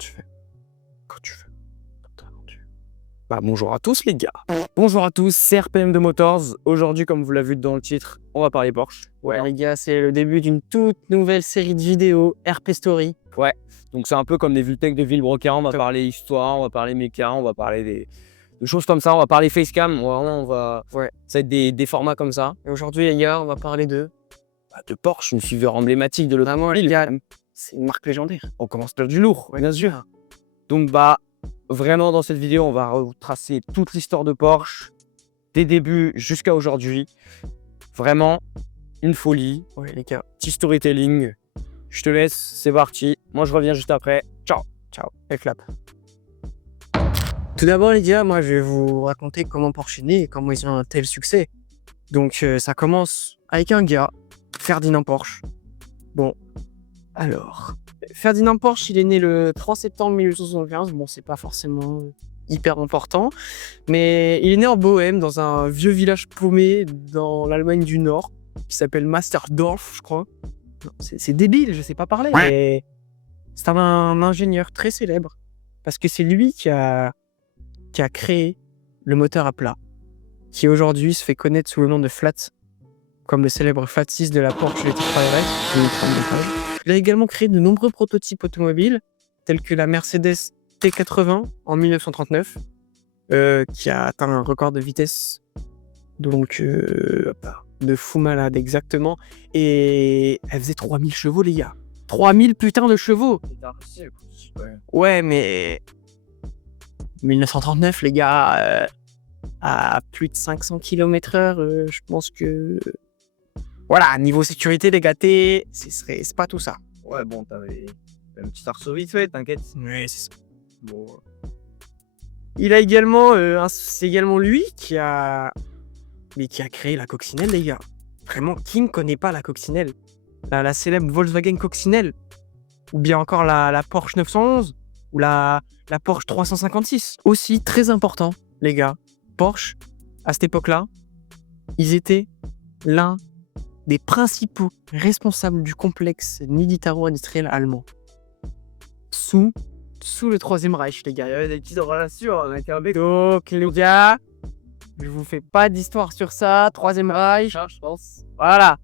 tu veux. Quand tu veux. Quand tu veux. Bah, bonjour à tous les gars. Bonjour à tous, c'est RPM de Motors. Aujourd'hui, comme vous l'avez vu dans le titre, on va parler Porsche. Ouais, les gars, c'est le début d'une toute nouvelle série de vidéos RP Story. Ouais, donc c'est un peu comme des Vultec de Villebrequin. On va parler histoire, on va parler méca, on va parler de choses comme ça. On va parler facecam. Vraiment, ça va être des formats comme ça. Et aujourd'hui, les gars, on va parler de Porsche, une figure emblématique de l'automobile. les gars, c'est une marque légendaire. On commence par du lourd, bien sûr. Donc, vraiment, dans cette vidéo, on va retracer toute l'histoire de Porsche, des débuts jusqu'à aujourd'hui. Vraiment, une folie. Ouais, les gars. Petit storytelling. Je te laisse, c'est parti. Moi, je reviens juste après. Ciao. Ciao, et clap. Tout d'abord, les gars, moi, je vais vous raconter comment Porsche est né et comment ils ont un tel succès. Donc, ça commence avec un gars, Ferdinand Porsche. Bon, alors, Ferdinand Porsche, il est né le 3 septembre 1875. Bon, c'est pas forcément hyper important, mais il est né en Bohème, dans un vieux village paumé dans l'Allemagne du Nord, qui s'appelle Masterdorf, je crois. C'est débile, je sais pas parler, mais c'est un ingénieur très célèbre, parce que c'est lui qui a créé le moteur à plat, qui aujourd'hui se fait connaître sous le nom de Flat, comme le célèbre Flat 6 de la Porsche GT3 RS. Il a également créé de nombreux prototypes automobiles, tels que la Mercedes T80 en 1939, qui a atteint un record de vitesse, donc de fou malade exactement, et elle faisait 3000 chevaux, les gars. 3000 putains de chevaux. Ouais, mais 1939, les gars, à plus de 500 km/h, je pense que... Voilà, niveau sécurité, les gars, c'est pas tout ça. Ouais, bon, t'avais un petit arceau vite fait, t'inquiète. Ouais, c'est ça. Bon. Il a également... c'est également lui qui a créé la coccinelle, les gars. Vraiment, qui ne connaît pas la coccinelle? La célèbre Volkswagen coccinelle. Ou bien encore la Porsche 911. Ou la Porsche 356. Aussi, très important, les gars. Porsche, à cette époque-là, ils étaient l'un des principaux responsables du complexe militaro-industriel allemand. Sous le Troisième Reich, les gars. Il y avait des petites relations avec un mec. Donc, les gars, je vous fais pas d'histoire sur ça. Troisième Reich, Je pense. voilà.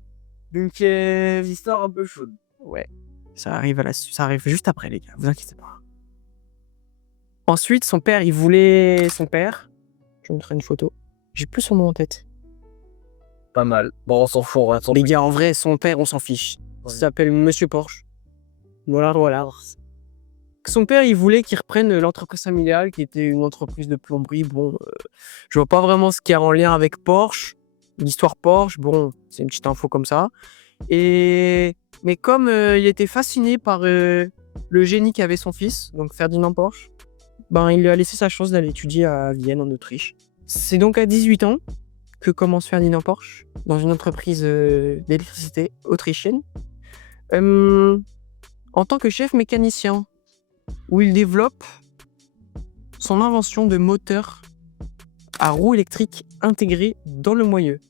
Donc, Histoire un peu chaude. ouais, ça arrive juste après, les gars. Vous inquiétez pas. Ensuite, son père, je vous montrerai une photo. J'ai plus son nom en tête. Pas mal. Bon, on s'en fout. Les gars, en vrai, son père, on s'en fiche. Il s'appelle Monsieur Porsche. Voilà. Son père, il voulait qu'il reprenne l'entreprise familiale, qui était une entreprise de plomberie. Bon, je vois pas vraiment ce qu'il y a en lien avec Porsche. L'histoire Porsche, bon, c'est une petite info comme ça. Mais comme il était fasciné par le génie qu'avait son fils, donc Ferdinand Porsche, il lui a laissé sa chance d'aller étudier à Vienne, en Autriche. C'est donc à 18 ans que commence Ferdinand Porsche dans une entreprise d'électricité autrichienne en tant que chef mécanicien, où il développe son invention de moteur à roues électriques intégrées dans le moyeu.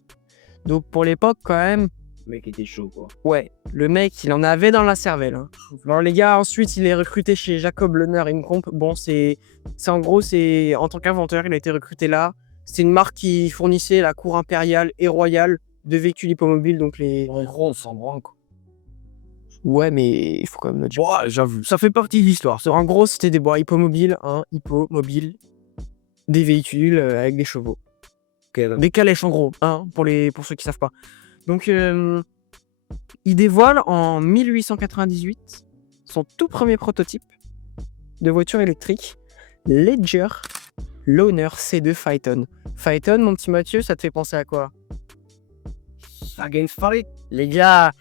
Donc pour l'époque, quand même... Le mec était chaud, quoi. Ouais, le mec, il en avait dans la cervelle. Hein. Alors les gars, ensuite, il est recruté chez Jacob Lohner Comp. Bon, en tant qu'inventeur, il a été recruté là. C'est une marque qui fournissait la cour impériale et royale de véhicules hippomobiles, donc les... En gros, on s'en branle, quoi. Ouais, mais il faut quand même le dire. Ouais, j'avoue. Ça fait partie de l'histoire. En gros, c'était des hippomobiles, des véhicules avec des chevaux. Okay, des calèches, en gros, pour ceux qui savent pas. Donc, il dévoile en 1898 son tout premier prototype de voiture électrique, Ledger Lohner C2 Phaeton. Phaeton, mon petit Mathieu, ça te fait penser à quoi? Volkswagen Phaeton. Les gars,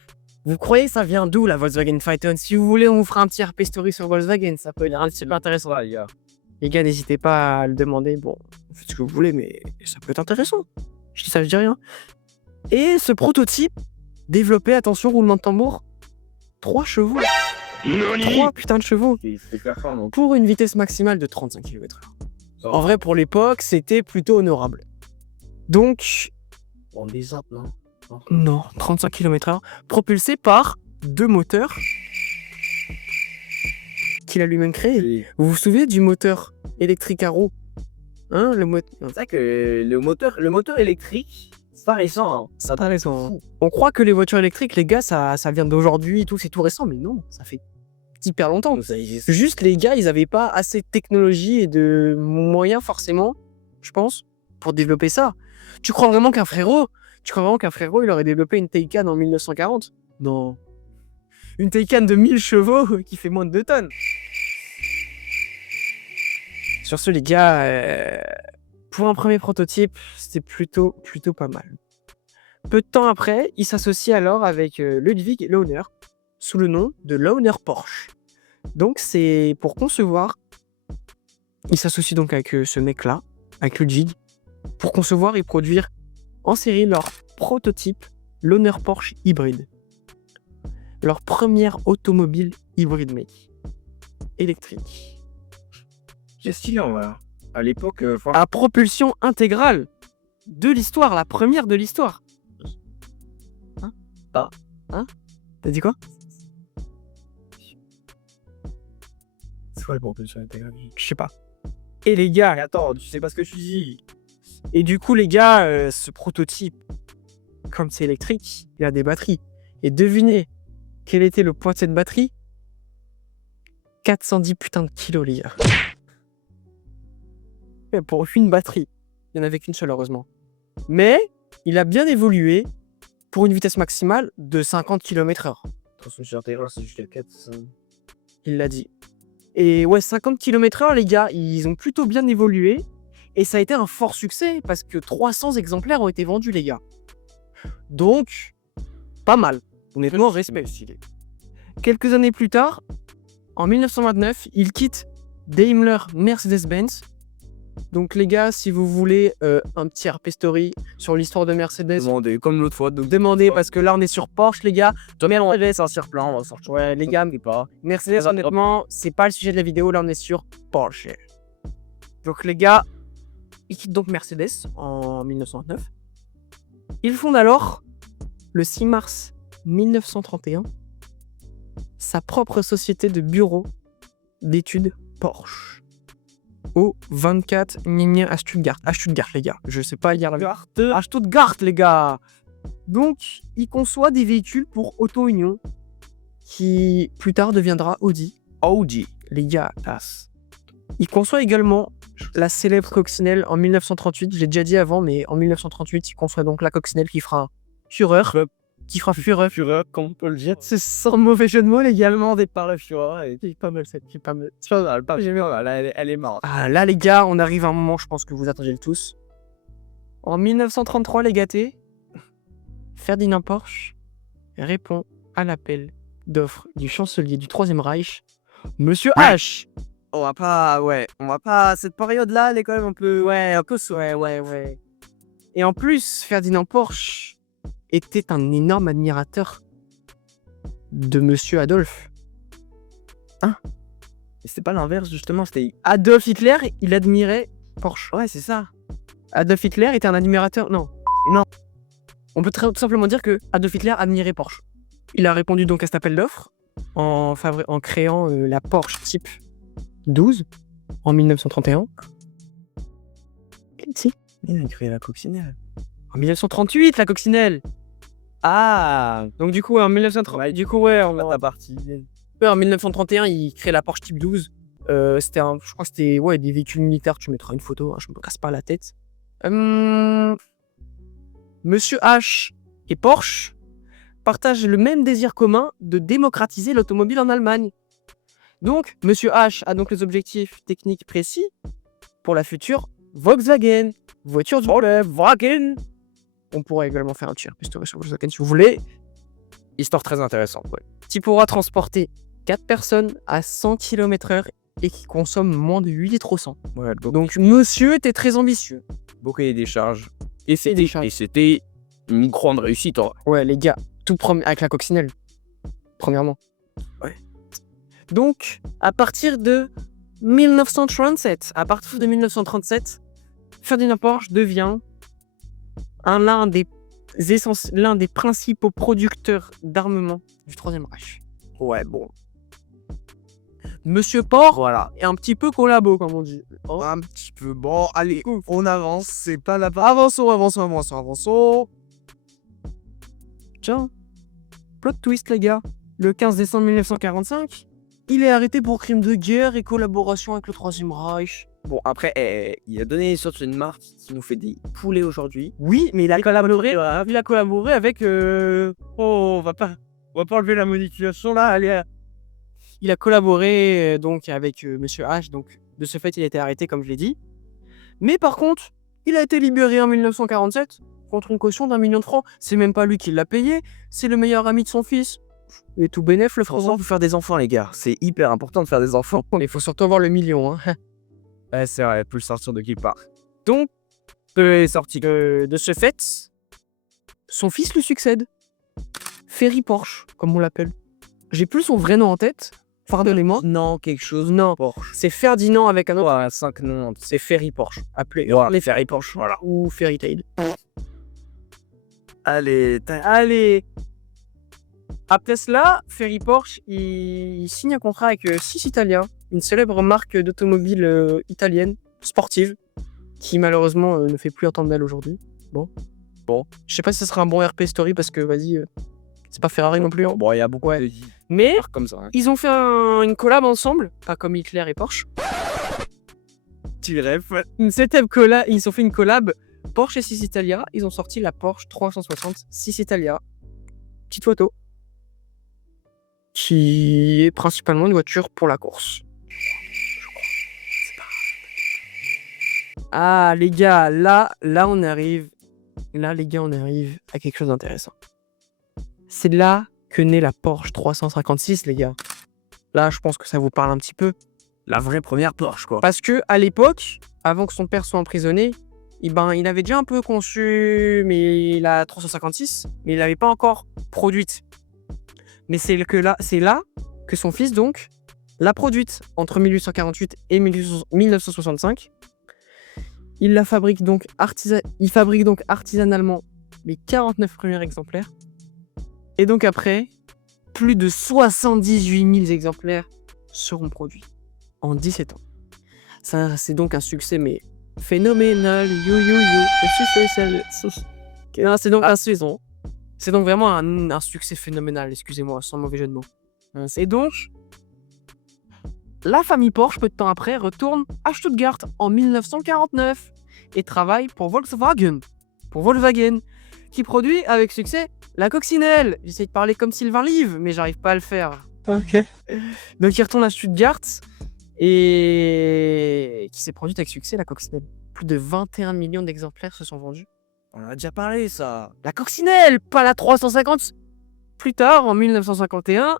vous croyez ça vient d'où la Volkswagen Phaeton? Si vous voulez, on vous fera un petit RP Story sur Volkswagen, ça peut être un petit peu intéressant. Ouais, les gars. Les gars, n'hésitez pas à le demander. Bon, faites ce que vous voulez, mais ça peut être intéressant. Je dis ça, je dis rien. Et ce prototype, développé, attention, roulement de tambour, 3 chevaux. 3 putains de chevaux. C'est fort, donc. Pour une vitesse maximale de 35 km/h. En vrai, pour l'époque, c'était plutôt honorable. Donc... On des autres, non? Non, 35 km/h. Propulsé par 2 moteurs qu'il a lui-même créé. Et Vous vous souvenez du moteur électrique à roues? Hein, le moteur. c'est vrai que le moteur électrique, c'est pas récent, hein. C'est intéressant. Hein. On croit que les voitures électriques, les gars, ça vient d'aujourd'hui, tout, c'est tout récent, mais non, ça fait hyper longtemps. Ça existe. Juste, les gars, ils avaient pas assez de technologie et de moyens, forcément, je pense, pour développer ça. Tu crois vraiment qu'un frérot, il aurait développé une Taycan en 1940? Non. Une Taycan de 1000 chevaux qui fait moins de 2 tonnes. Sur ce, les gars, pour un premier prototype, c'était plutôt pas mal. Peu de temps après, il s'associe alors avec Ludwig Lohner, sous le nom de Lohner Porsche. Donc c'est pour concevoir, il s'associe donc avec ce mec-là, avec Ludwig, pour concevoir et produire en série leur prototype Lohner Porsche hybride. Leur première automobile hybride, mec. Électrique. C'est stylé, en vrai. À l'époque, À propulsion intégrale de l'histoire, la première de l'histoire. Hein? Pas. Hein? T'as dit quoi? c'est quoi le propulsion intégrale? Je sais pas. Et les gars, Attends, tu sais pas ce que tu dis. et du coup les gars, ce prototype, comme c'est électrique, il a des batteries. Et devinez quel était le poids de cette batterie? 410 putains de kilos, les gars. Et pour une batterie. Il n'y en avait qu'une seule, heureusement. Mais il a bien évolué pour une vitesse maximale de 50 km/h. Transmission intégrale, c'est jusqu'à 400. Il l'a dit. Et ouais, 50 km/h, les gars, ils ont plutôt bien évolué. Et ça a été un fort succès parce que 300 exemplaires ont été vendus, les gars. Donc, pas mal. Honnêtement, respect. Quelques années plus tard, en 1929, il quitte Daimler Mercedes-Benz. Donc les gars, si vous voulez un petit RP Story sur l'histoire de Mercedes, Demandez, comme l'autre fois. Donc, demandez parce que là on est sur Porsche, les gars. Tommy, on va sortir plein, on va sortir. Ouais, les gars, pas. Mercedes, honnêtement, c'est pas le sujet de la vidéo. Là, on est sur Porsche. Donc les gars, ils quittent donc Mercedes en 1929. Ils fondent alors, le 6 mars 1931, sa propre société de bureau d'études Porsche. Au 24 Gna à Stuttgart. À Stuttgart, les gars. Je sais pas lire la à Stuttgart, les gars. Donc, il conçoit des véhicules pour Auto Union, qui plus tard deviendra Audi. Audi. Les gars, il conçoit également la célèbre coccinelle en 1938. Je l'ai déjà dit avant, mais en 1938, il conçoit donc la coccinelle qui fera Führer. Qui fera Führer. Führer, comme on peut le dire. C'est sans mauvais jeu de mots légalement des Par le Führer. Et... C'est pas mal cette, c'est pas mal. C'est pas mal, pas jamais mal. Elle est marrante. Ah là les gars, on arrive à un moment, je pense que vous attendiez le tous. En 1933, les gâtés, Ferdinand Porsche répond à l'appel d'offres du chancelier du Troisième Reich, Monsieur H. On va pas. Cette période-là, elle est quand même un peu. Ouais. Et en plus, Ferdinand Porsche était un énorme admirateur de Monsieur Adolphe. Et c'était pas l'inverse, justement. C'était. Adolf Hitler, il admirait Porsche. Ouais, c'est ça. Adolf Hitler était un admirateur. Non. On peut tout simplement dire que Adolf Hitler admirait Porsche. Il a répondu donc à cet appel d'offres en créant la Porsche Type 12 en 1931. Si. Il a créé la coccinelle. En 1938, la coccinelle. Ah. Donc du coup, en 1930, du coup ouais, La partie. en 1931, il crée la Porsche Type 12. Je crois que c'était des véhicules militaires. Tu mettras une photo, hein, je me casse pas la tête. Monsieur H et Porsche partagent le même désir commun de démocratiser l'automobile en Allemagne. Donc, Monsieur H a donc les objectifs techniques précis pour la future Volkswagen, voiture du Volkswagen. On pourrait également faire un tir pistolet sur Volkswagen si vous voulez. Histoire très intéressante, ouais. Qui pourra transporter 4 personnes à 100 km/h et qui consomme moins de 8 litres au 100. Ouais, Donc, monsieur était très ambitieux. beau cahier des charges. Et des charges. c'était une grande réussite, en vrai. Ouais, les gars, avec la coccinelle, premièrement. Ouais. Donc, à partir de 1937, Ferdinand Porsche devient l'un des principaux producteurs d'armement du Troisième Reich. Ouais, bon. Monsieur Port Voilà. est un petit peu collabo, comme on dit. Oh. Un petit peu. Bon, allez, on avance. C'est pas là-bas. Avançons. Tiens, plot twist, les gars. Le 15 décembre 1945, il est arrêté pour crime de guerre et collaboration avec le Troisième Reich. Bon, après, il a donné sur une marque qui nous fait des poulets aujourd'hui. Oui, mais il a collaboré avec... Oh, on va pas enlever la monétisation là, allez. Il a collaboré donc avec Monsieur H, donc de ce fait il a été arrêté comme je l'ai dit. Mais par contre, il a été libéré en 1947 contre une caution d'1 million de francs. C'est même pas lui qui l'a payé, c'est le meilleur ami de son fils. Et tout bénef le Franchement, frérot. faut faire des enfants les gars, c'est hyper important de faire des enfants. Il faut surtout avoir le million. Hein. Ouais, c'est vrai, plus sortir de quelque part. Donc, est sorti. de ce fait, son fils lui succède. Ferry Porsche, comme on l'appelle. J'ai plus son vrai nom en tête. Pardonnez-moi. Non, quelque chose. Non, Porsche. c'est Ferdinand avec un autre. Ouais, 5 noms. C'est Ferry Porsche. Appelé Voilà, les Ferry Porsche, voilà. ou Fairy Tail. Allez, Allez. Après cela, Ferry Porsche, il signe un contrat avec Sis Italia, une célèbre marque d'automobile italienne, sportive, qui malheureusement ne fait plus entendre d'elle aujourd'hui. Bon. Je sais pas si ce sera un bon RP story parce que, vas-y, c'est pas Ferrari non plus. Hein. bon, il y a beaucoup Ouais. de Mais marques comme ça. Hein. ils ont fait une collab ensemble, pas comme Hitler et Porsche. Tu rêves. Une septième collab, ils ont fait une collab Porsche et Sis Italia. Ils ont sorti la Porsche 360 Sis Italia. Petite photo. Qui est principalement une voiture pour la course. Ah les gars, là on arrive. Là les gars, on arrive à quelque chose d'intéressant. C'est là que naît la Porsche 356 les gars. Là, je pense que ça vous parle un petit peu. La vraie première Porsche, quoi. Parce que à l'époque, avant que son père soit emprisonné, il avait déjà un peu conçu la 356, mais il l'avait pas encore produite. Mais c'est là que son fils donc l'a produite entre 1848 et 1965. Il fabrique donc artisanalement les 49 premiers exemplaires. Et donc après, plus de 78 000 exemplaires seront produits en 17 ans. Ça, c'est donc un succès, mais phénoménal. C'est donc un saison. C'est donc vraiment un succès phénoménal, excusez-moi, sans mauvais jeu de mots. Et donc, la famille Porsche, peu de temps après, retourne à Stuttgart en 1949 et travaille pour Volkswagen. Qui produit avec succès la coccinelle. J'essaie de parler comme Sylvain Live, mais j'arrive pas à le faire. Ok. Donc il retourne à Stuttgart et qui s'est produite avec succès la coccinelle. Plus de 21 millions d'exemplaires se sont vendus. On en a déjà parlé, ça. La coccinelle, pas la 350. Plus tard, en 1951,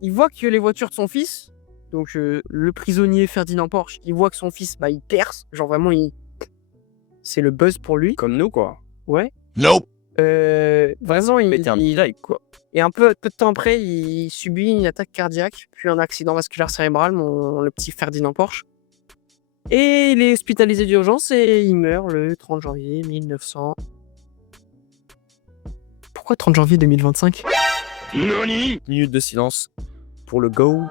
il voit que les voitures de son fils, donc le prisonnier Ferdinand Porsche, il voit que son fils, il perce. Genre vraiment, c'est le buzz pour lui. Comme nous, quoi. Ouais. Nope. Vraiment, Péter un like, quoi. Et un peu de temps après, il subit une attaque cardiaque, puis un accident vasculaire cérébral, le petit Ferdinand Porsche. Et il est hospitalisé d'urgence et il meurt le 30 janvier 1900. Pourquoi 30 janvier 2025 ? Nani ? Minute de silence pour le GOAT.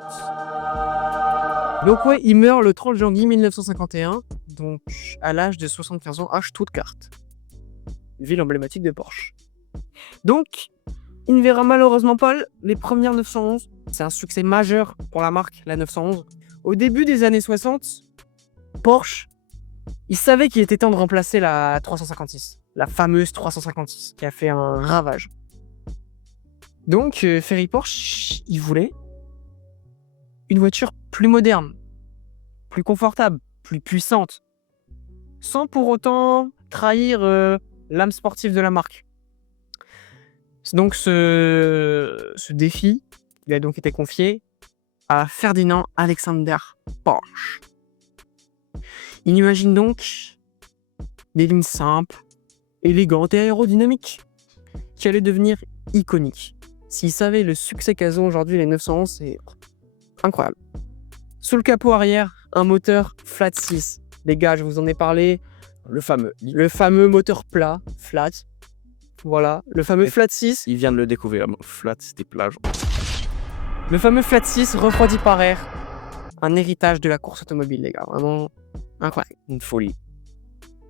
Donc ouais, il meurt le 30 janvier 1951, donc à l'âge de 75 ans à Stuttgart, ville emblématique de Porsche. Donc, il ne verra malheureusement pas les premières 911. C'est un succès majeur pour la marque, la 911. Au début des années 60, Porsche, il savait qu'il était temps de remplacer la 356, la fameuse 356, qui a fait un ravage. Donc, Ferry Porsche, il voulait une voiture plus moderne, plus confortable, plus puissante, sans pour autant trahir l'âme sportive de la marque. Donc ce défi, il a donc été confié à Ferdinand Alexander Porsche. Il imagine donc des lignes simples, élégantes et aérodynamiques qui allaient devenir iconiques. S'il savait le succès qu'elles ont aujourd'hui les 911, c'est incroyable. Sous le capot arrière, un moteur flat 6. Les gars, je vous en ai parlé. Le fameux moteur plat, flat. Voilà, le fameux flat 6. Il vient de le découvrir. Flat, c'était plat. Genre. Le fameux flat 6 refroidi par air un héritage de la course automobile, les gars. Vraiment incroyable. Une folie.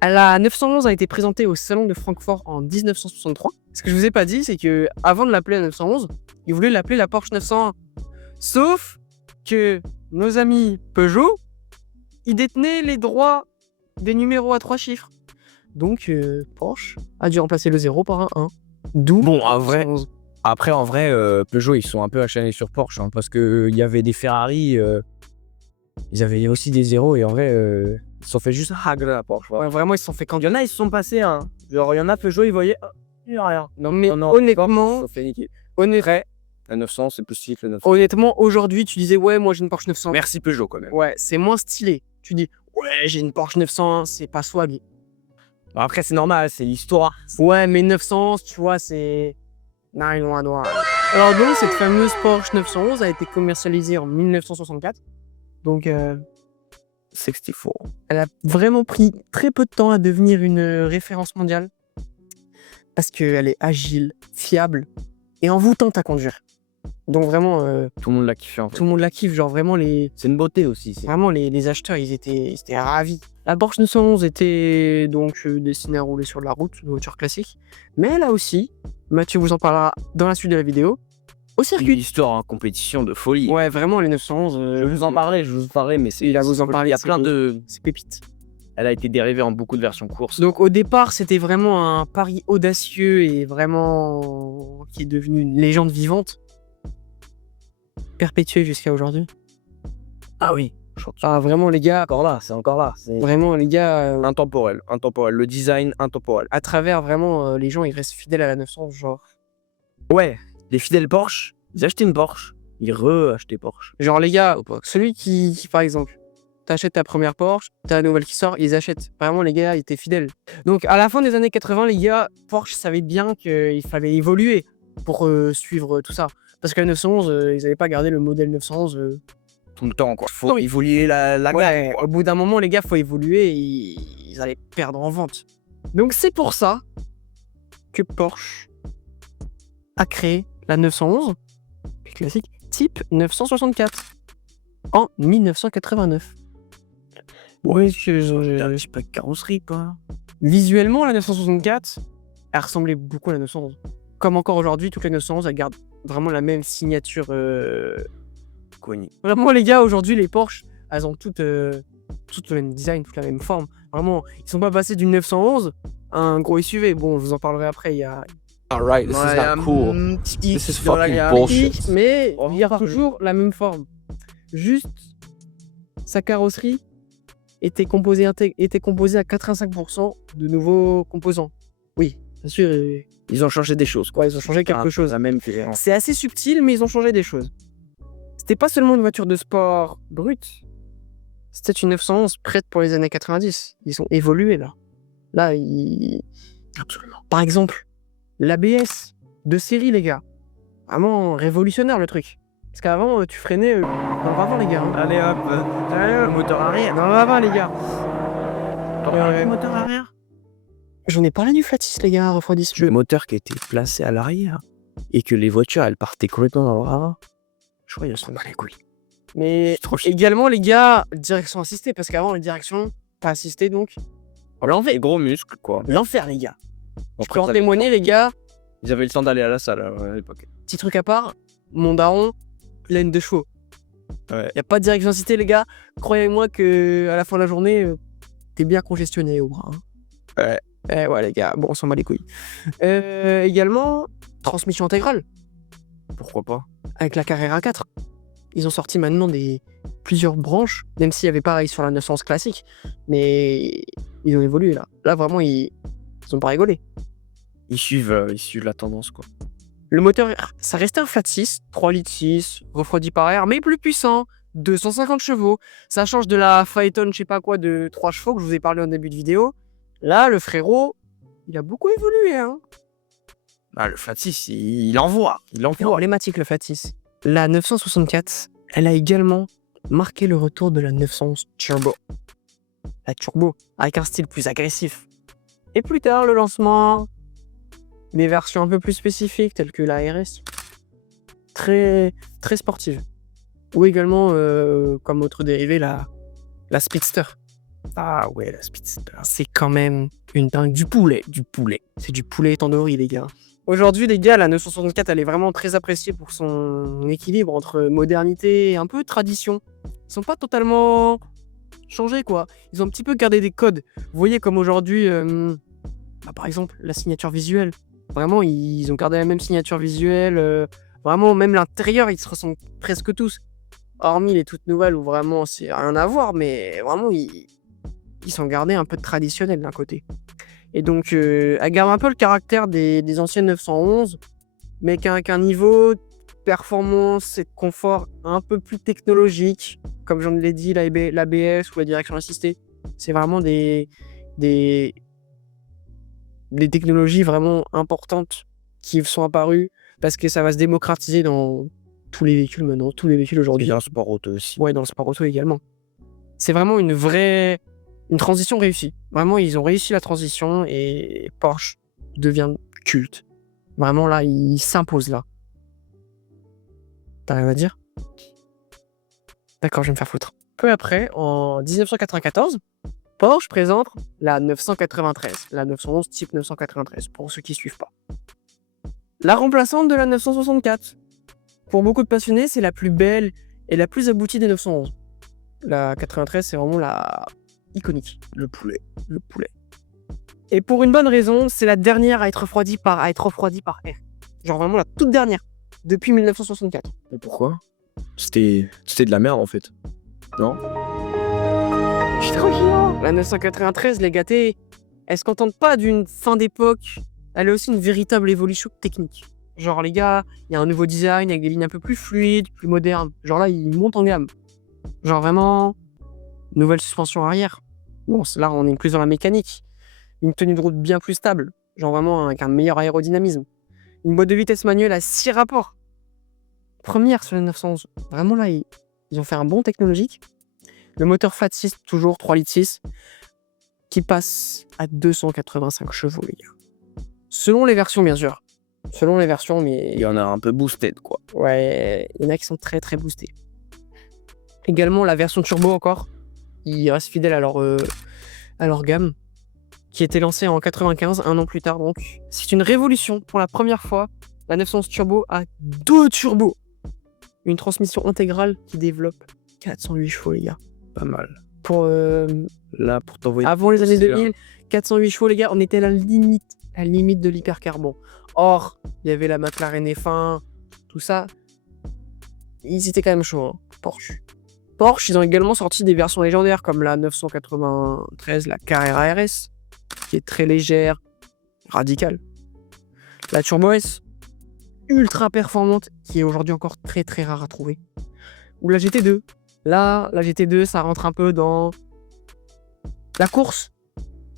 La 911 a été présentée au salon de Francfort en 1963. Ce que je vous ai pas dit, c'est que avant de l'appeler la 911, ils voulaient l'appeler la Porsche 901. Sauf que nos amis Peugeot, ils détenaient les droits des numéros à 3 chiffres. Donc Porsche a dû remplacer le 0 par un 1. D'où Bon, en vrai, 911. après, en vrai, Peugeot, ils sont un peu acharnés sur Porsche, hein, parce qu'il y avait des Ferrari, ils avaient aussi des zéros, et en vrai, ils se sont fait juste hagler à Porsche. Voilà. Ouais, vraiment, ils se sont fait quand Il y en a, ils se sont passés, hein. Genre, il y en a, Peugeot, ils voyaient, oh, il n'y a rien. Non, mais Non, non, honnêtement, Porsche, ils se sont fait niquer. Après, la 900, c'est plus stylé que la 900. honnêtement, aujourd'hui, tu disais, ouais, moi j'ai une Porsche 900. Merci Peugeot, quand même. Ouais, c'est moins stylé. Tu dis, ouais, j'ai une Porsche 901, c'est pas swag. Bon, après, c'est normal, c'est l'histoire. Ouais, mais 911, tu vois, c'est. Non, ils l'ont à noir. Alors donc, cette fameuse Porsche 911 a été commercialisée en 1964. Donc, 64. elle a vraiment pris très peu de temps à devenir une référence mondiale. Parce qu'elle est agile, fiable et envoûtante à conduire. Donc vraiment, Tout le monde l'a kiffé, en fait. tout le monde la kiffe. Genre vraiment, C'est une beauté aussi. vraiment les acheteurs, ils étaient ravis. La Porsche 911 était donc destinée à rouler sur la route, une voiture classique. Mais elle a aussi, Mathieu vous en parlera dans la suite de la vidéo, au Une circuit. histoire en compétition de folie. Ouais, vraiment, les 911, Je vais vous en parler, mais c'est. Il va vous en parler, Il y a c'est plein cool. de. c'est pépite. Elle a été dérivée en beaucoup de versions courses. Donc au départ, c'était vraiment un pari audacieux et vraiment qui est devenu une légende vivante, perpétuée jusqu'à aujourd'hui. Ah oui. Ah vraiment les gars, C'est encore là. C'est vraiment les gars, intemporel. Le design intemporel. à travers vraiment les gens, ils restent fidèles à la 911, genre. Ouais, les fidèles Porsche, ils achetaient une Porsche, ils re-achetaient Porsche. Genre les gars, celui qui par exemple, t'achètes ta première Porsche, t'as la nouvelle qui sort, ils achètent. Vraiment les gars, ils étaient fidèles. Donc à la fin des années 80, les gars, Porsche savait bien qu'il fallait évoluer pour suivre tout ça. Parce que la 911, ils n'avaient pas gardé le modèle 911. Tout le temps, quoi. Faut Non, évoluer la gamme. Ouais, au bout d'un moment, les gars, faut évoluer et ils allaient perdre en vente. Donc c'est pour ça que Porsche a créé la 911, classique, type 964, en 1989. Ouais, j'ai un petit peu de carrosserie, quoi. Visuellement, la 964, elle ressemblait beaucoup à la 911. Comme encore aujourd'hui, toutes les 911, elles gardent vraiment la même signature. Cogné. Vraiment, les gars, aujourd'hui, les Porsche, elles ont toutes le même design, toute la même forme. Vraiment, ils sont pas passés d'une 911 à un gros SUV. Bon, je vous en parlerai après. Il y a Alright, this is not cool. This is fucking bullshit. mais On il garde en parle. toujours la même forme. Juste, sa carrosserie était composée à 85% de nouveaux composants. Oui, bien sûr. Ils ont changé des choses, quoi. Ouais, ils ont changé quelque chose. La même C'est assez subtil, mais ils ont changé des choses. C'était pas seulement une voiture de sport brute. C'était une 911 prête pour les années 90. Ils ont évolué, là. Là, Absolument. Par exemple, l'ABS de série, les gars. Vraiment révolutionnaire, le truc. Parce qu'avant, tu freinais dans le ravin, les gars. hein. Allez hop, le moteur arrière. Dans le ravin, les gars. Le moteur arrière. J'en ai parlé du Flatis, les gars, refroidissement. Le moteur qui était placé à l'arrière et que les voitures, elles partaient complètement dans le ravin. Je crois qu'ils se sont dans les couilles. Mais Trop chiant. également, les gars, direction assistée. Parce qu'avant, les directions, pas assistées, donc. On leur fait des gros muscles, quoi. L'enfer, les gars. Je peux en Après, témoigner, les gars. ils avaient le temps d'aller à la salle à l'époque. Petit truc à part, mon daron, pleine de chevaux. Ouais. Y a pas de direction assistée, les gars. Croyez-moi que à la fin de la journée, t'es bien congestionné au bras. hein. Ouais. Ouais, les gars, bon, on s'en bat les couilles. Également, transmission intégrale, Pourquoi pas? avec la Carrera 4. Ils ont sorti maintenant plusieurs branches, même s'il y avait pareil sur la 911 classique. Mais ils ont évolué, là. Là, vraiment, ils ont pas rigolé. Ils suivent la tendance, quoi. Le moteur, ça restait un flat 6, 3 litres 6, refroidi par air, mais plus puissant, 250 chevaux. Ça change de la Phaeton, je sais pas quoi, de 3 chevaux que je vous ai parlé en début de vidéo. Là, le frérot, il a beaucoup évolué, hein. Ah, le Flat 6, il envoie. Il envoie. Problématique, le flat 6. La 964, elle a également marqué le retour de la 911 Turbo. La Turbo, avec un style plus agressif. Et plus tard, le lancement des versions un peu plus spécifiques, telles que la RS. Très, très sportive. Ou également, comme autre dérivé, la Speedster. Ah ouais, la Speedster. C'est quand même une dingue. Du poulet. C'est du poulet tandoori, les gars. Aujourd'hui, les gars, la 964, elle est vraiment très appréciée pour son équilibre entre modernité et un peu tradition. Ils sont pas totalement changés, quoi. Ils ont un petit peu gardé des codes. Vous voyez, comme aujourd'hui, par exemple, la signature visuelle. Vraiment, ils ont gardé la même signature visuelle. Vraiment, même l'intérieur, ils se ressemblent presque tous. Hormis les toutes nouvelles où vraiment c'est rien à voir, mais vraiment, ils sont gardés un peu de traditionnel d'un côté. Et donc, elle garde un peu le caractère des anciennes 911, mais qu'avec un niveau de performance et de confort un peu plus technologique. Comme j'en l'ai dit, l'ABS ou la direction assistée. C'est vraiment des technologies vraiment importantes qui sont apparues parce que ça va se démocratiser dans tous les véhicules maintenant, tous les véhicules aujourd'hui. Et dans le sport auto aussi. Ouais, dans le sport auto également. C'est vraiment une transition réussie. Vraiment, ils ont réussi la transition et Porsche devient culte. Vraiment, là, il s'impose là. T'as rien à dire? D'accord, je vais me faire foutre. Peu après, en 1994, Porsche présente la 993, la 911 type 993, pour ceux qui suivent pas. La remplaçante de la 964. Pour beaucoup de passionnés, c'est la plus belle et la plus aboutie des 911. La 93, c'est vraiment la iconique. Le poulet. Et pour une bonne raison, c'est la dernière à être refroidie par air. Genre vraiment la toute dernière, depuis 1964. Mais pourquoi? C'était de la merde en fait. Non? Je suis trop chiant. La 993, les gâtés, elle se contente pas d'une fin d'époque, elle a aussi une véritable évolution technique. Genre les gars, il y a un nouveau design avec des lignes un peu plus fluides, plus modernes. Genre là, ils montent en gamme. Genre vraiment, nouvelle suspension arrière. Bon, là, on est plus dans la mécanique. Une tenue de route bien plus stable. Genre vraiment avec un meilleur aérodynamisme. Une boîte de vitesse manuelle à 6 rapports. Première sur la 911. Vraiment là, ils ont fait un bond technologique. Le moteur flat 6, toujours 3 litres 6, qui passe à 285 chevaux, les gars. Selon les versions, bien sûr. Selon les versions, mais... Il y en a un peu boosted, quoi. Ouais, il y en a qui sont très très boostés. Également, la version turbo encore. Ils restent fidèles à leur gamme, qui était lancée en 95, un an plus tard donc. C'est une révolution. Pour la première fois, la 911 Turbo a 2 turbos. Une transmission intégrale qui développe 408 chevaux, les gars. Pas mal. Pour Là, pour t'envoyer... avant les années 2000, 408 chevaux, les gars, on était à la limite de l'hypercarbone. Or, il y avait la McLaren F1, tout ça. Ils étaient quand même chauds, hein, Porsche, ils ont également sorti des versions légendaires comme la 993, la Carrera RS, qui est très légère, radicale. La Turbo S, ultra performante, qui est aujourd'hui encore très très rare à trouver. Ou la GT2. Là, la GT2, ça rentre un peu dans la course,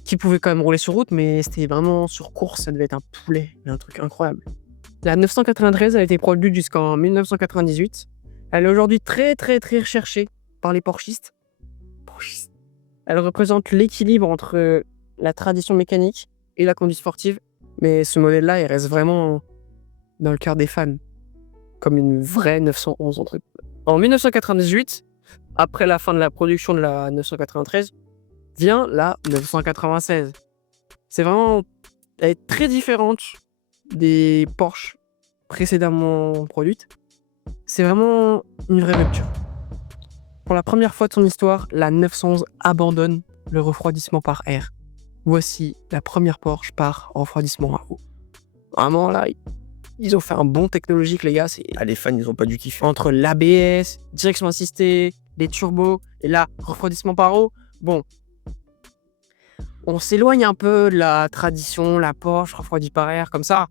qui pouvait quand même rouler sur route, mais c'était vraiment sur course, ça devait être un poulet, un truc incroyable. La 993 a été produite jusqu'en 1998. Elle est aujourd'hui très très très recherchée par les Porschistes. Elle représente l'équilibre entre la tradition mécanique et la conduite sportive, mais ce modèle-là, il reste vraiment dans le cœur des fans, comme une vraie 911 entre eux. En 1998, après la fin de la production de la 993, vient la 996. C'est vraiment... Elle est très différente des Porsche précédemment produites. C'est vraiment une vraie rupture. Pour la première fois de son histoire, la 911 abandonne le refroidissement par air. Voici la première Porsche par refroidissement à eau. Vraiment là, ils ont fait un bond technologique, les gars. Ah, les fans, ils ont pas dû kiffer. Entre l'ABS, direction assistée, les turbos et là, refroidissement par eau. Bon, on s'éloigne un peu de la tradition, la Porsche refroidie par air comme ça.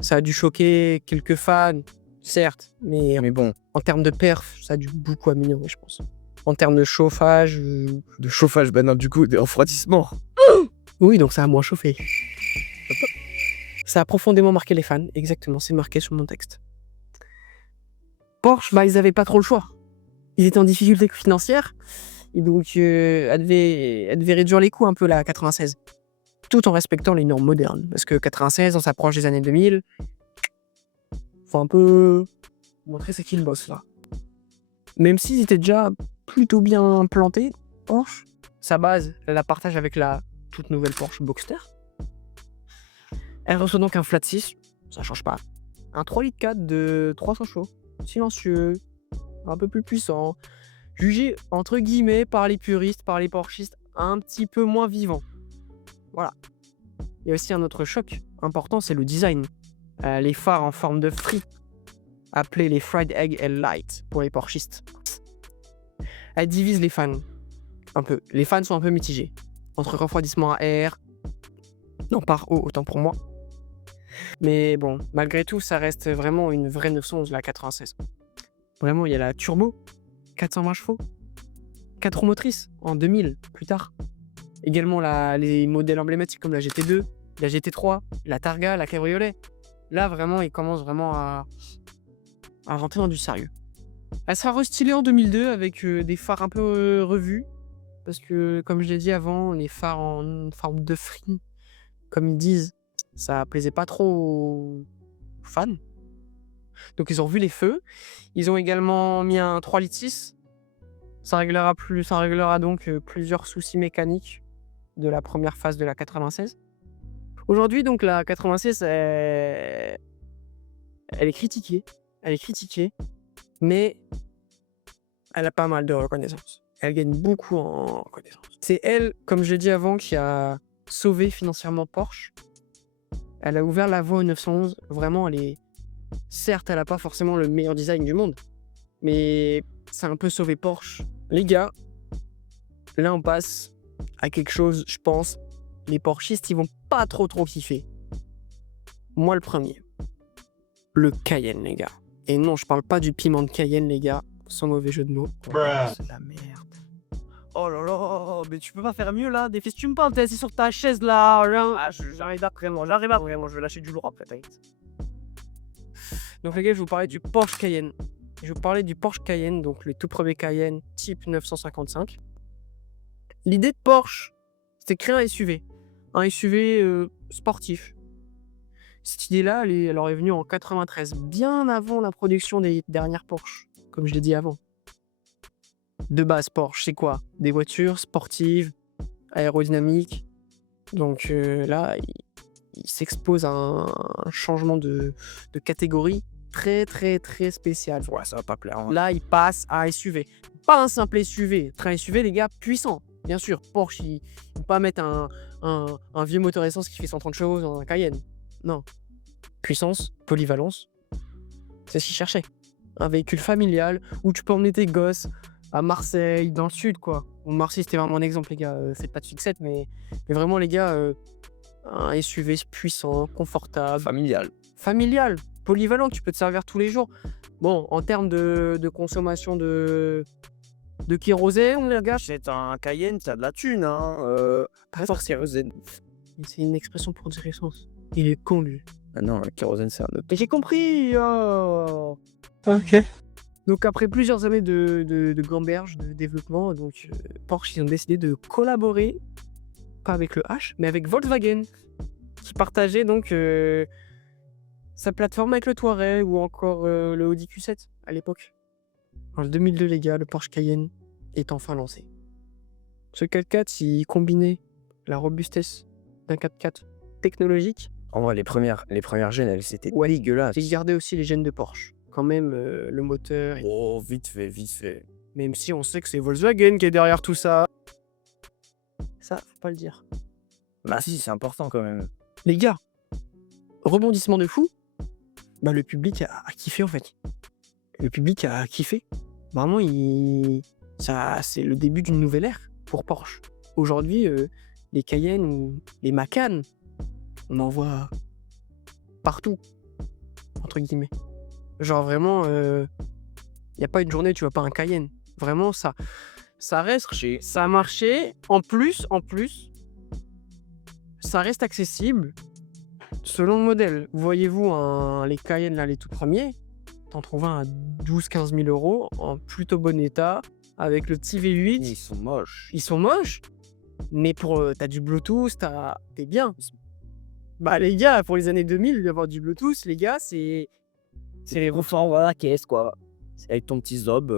Ça a dû choquer quelques fans, certes, mais bon, en termes de perf, ça a dû beaucoup améliorer, je pense. En termes de chauffage... De chauffage, bah non, du coup, de refroidissement. Oui, donc ça a moins chauffé. Ça a profondément marqué les fans, exactement, c'est marqué sur mon texte. Porsche, bah ils avaient pas trop le choix. Ils étaient en difficulté financière, et donc elle devait réduire les coûts un peu la 96. Tout en respectant les normes modernes. Parce que 96, on s'approche des années 2000. Faut un peu montrer c'est qui le boss là. même s'ils étaient déjà plutôt bien plantés, Porsche, sa base, elle la partage avec la toute nouvelle Porsche Boxster. Elle reçoit donc un flat 6, ça change pas. Un 3,4 litres de 300 chevaux, silencieux, un peu plus puissant, jugé entre guillemets par les puristes, par les Porschistes, un petit peu moins vivant. Voilà. Il y a aussi un autre choc important, c'est le design. Les phares en forme de frites, appelés les Fried Egg Light pour les Porschistes. Elle divise les fans un peu. Les fans sont un peu mitigés entre refroidissement à air, non par eau autant pour moi. Mais bon, malgré tout, ça reste vraiment une vraie 911 la 96. Vraiment, il y a la turbo, 420 chevaux, 4 roues motrices en 2000 plus tard. Également les modèles emblématiques comme la GT2, la GT3, la Targa, la Cabriolet. Là, vraiment, il commence vraiment à rentrer dans du sérieux. Elle sera restylée en 2002 avec des phares un peu revus. Parce que, comme je l'ai dit avant, les phares en forme de free, comme ils disent, ça plaisait pas trop aux fans. Donc, ils ont revu les feux. Ils ont également mis un 3,6 litres. Ça réglera donc plusieurs soucis mécaniques de la première phase de la 96. Aujourd'hui, donc, la 96, elle est critiquée. Elle est critiquée, mais elle a pas mal de reconnaissance. Elle gagne beaucoup en reconnaissance. C'est elle, comme je l'ai dit avant, qui a sauvé financièrement Porsche. Elle a ouvert la voie au 911. Vraiment, certes, elle n'a pas forcément le meilleur design du monde, mais ça a un peu sauvé Porsche. Les gars, là, on passe à quelque chose, je pense, les Porschistes, ils vont pas trop kiffer. Moi, le premier. Le Cayenne, les gars. Et non, je parle pas du piment de Cayenne, les gars, sans mauvais jeu de mots. C'est de la merde. Oh là là, mais tu peux pas faire mieux là. Défestume pas, t'es assis sur ta chaise là. J'arrive après, moi. J'arrive après, moi. Je vais lâcher du lourd après, t'inquiète. Donc, les gars, je vais vous parler du Porsche Cayenne. Je vais vous parler du Porsche Cayenne, donc le tout premier Cayenne type 955. L'idée de Porsche, c'était de créer un SUV. Un SUV sportif. Cette idée-là, elle leur est venue en 93, bien avant la production des dernières Porsche, comme je l'ai dit avant. De base, Porsche, c'est quoi? Des voitures sportives, aérodynamiques. Donc là, il s'expose à un changement de catégorie très spécial. Ouais, ça va pas plaire. Hein. Là, il passe à un SUV. Pas un simple SUV. Un SUV, les gars, puissant. Bien sûr, Porsche, il ne peut pas mettre un vieux moteur essence qui fait 130 chevaux dans un Cayenne. Non. Puissance, polyvalence, c'est ce qu'il cherchait. Un véhicule familial où tu peux emmener tes gosses à Marseille, dans le sud, quoi. Ou Marseille, c'était vraiment un exemple, les gars. Faites pas de fixette, mais vraiment, les gars, un SUV puissant, confortable. Familial, polyvalent, tu peux te servir tous les jours. Bon, en termes de consommation de kérosène, les gars. C'est un Cayenne, t'as de la thune, hein. Pas force kérosène. C'est une expression pour dire essence. Il est con, lui. Ah non, le kérosène, c'est un autre. Mais j'ai compris. Oh. Ok. Donc après plusieurs années de gamberge, de développement, donc Porsche, ils ont décidé de collaborer, pas avec le H, mais avec Volkswagen, qui partageait donc sa plateforme avec le Touareg ou encore le Audi Q7 à l'époque. En 2002, les gars, le Porsche Cayenne est enfin lancé. Ce 4x4, il combinait la robustesse d'un 4x4 technologique. En vrai, les premières gènes, elles étaient Ouais, dégueulasses. Il gardait aussi les gènes de Porsche. Quand même, le moteur. Oh, vite fait. Même si on sait que c'est Volkswagen qui est derrière tout ça. Ça, faut pas le dire. Bah si, c'est important quand même. Les gars, rebondissement de fou. Bah, le public a kiffé en fait. Le public a kiffé. Vraiment, c'est le début d'une nouvelle ère pour Porsche. Aujourd'hui, les Cayenne ou les Macan, on en voit partout, entre guillemets. Genre vraiment, y a pas une journée où tu vois pas un Cayenne. Vraiment, ça reste, ça a marché. En plus, ça reste accessible selon le modèle. Voyez-vous les Cayenne, là, les tout premiers, t'en trouves un à 12-15 000 euros, en plutôt bon état, avec le petit V8. Ils sont moches. Ils sont moches, mais t'as du Bluetooth, t'es bien. Bah les gars, pour les années 2000, avoir du Bluetooth, les gars, c'est les Enfin, voilà, caisse quoi. C'est avec ton petit zob.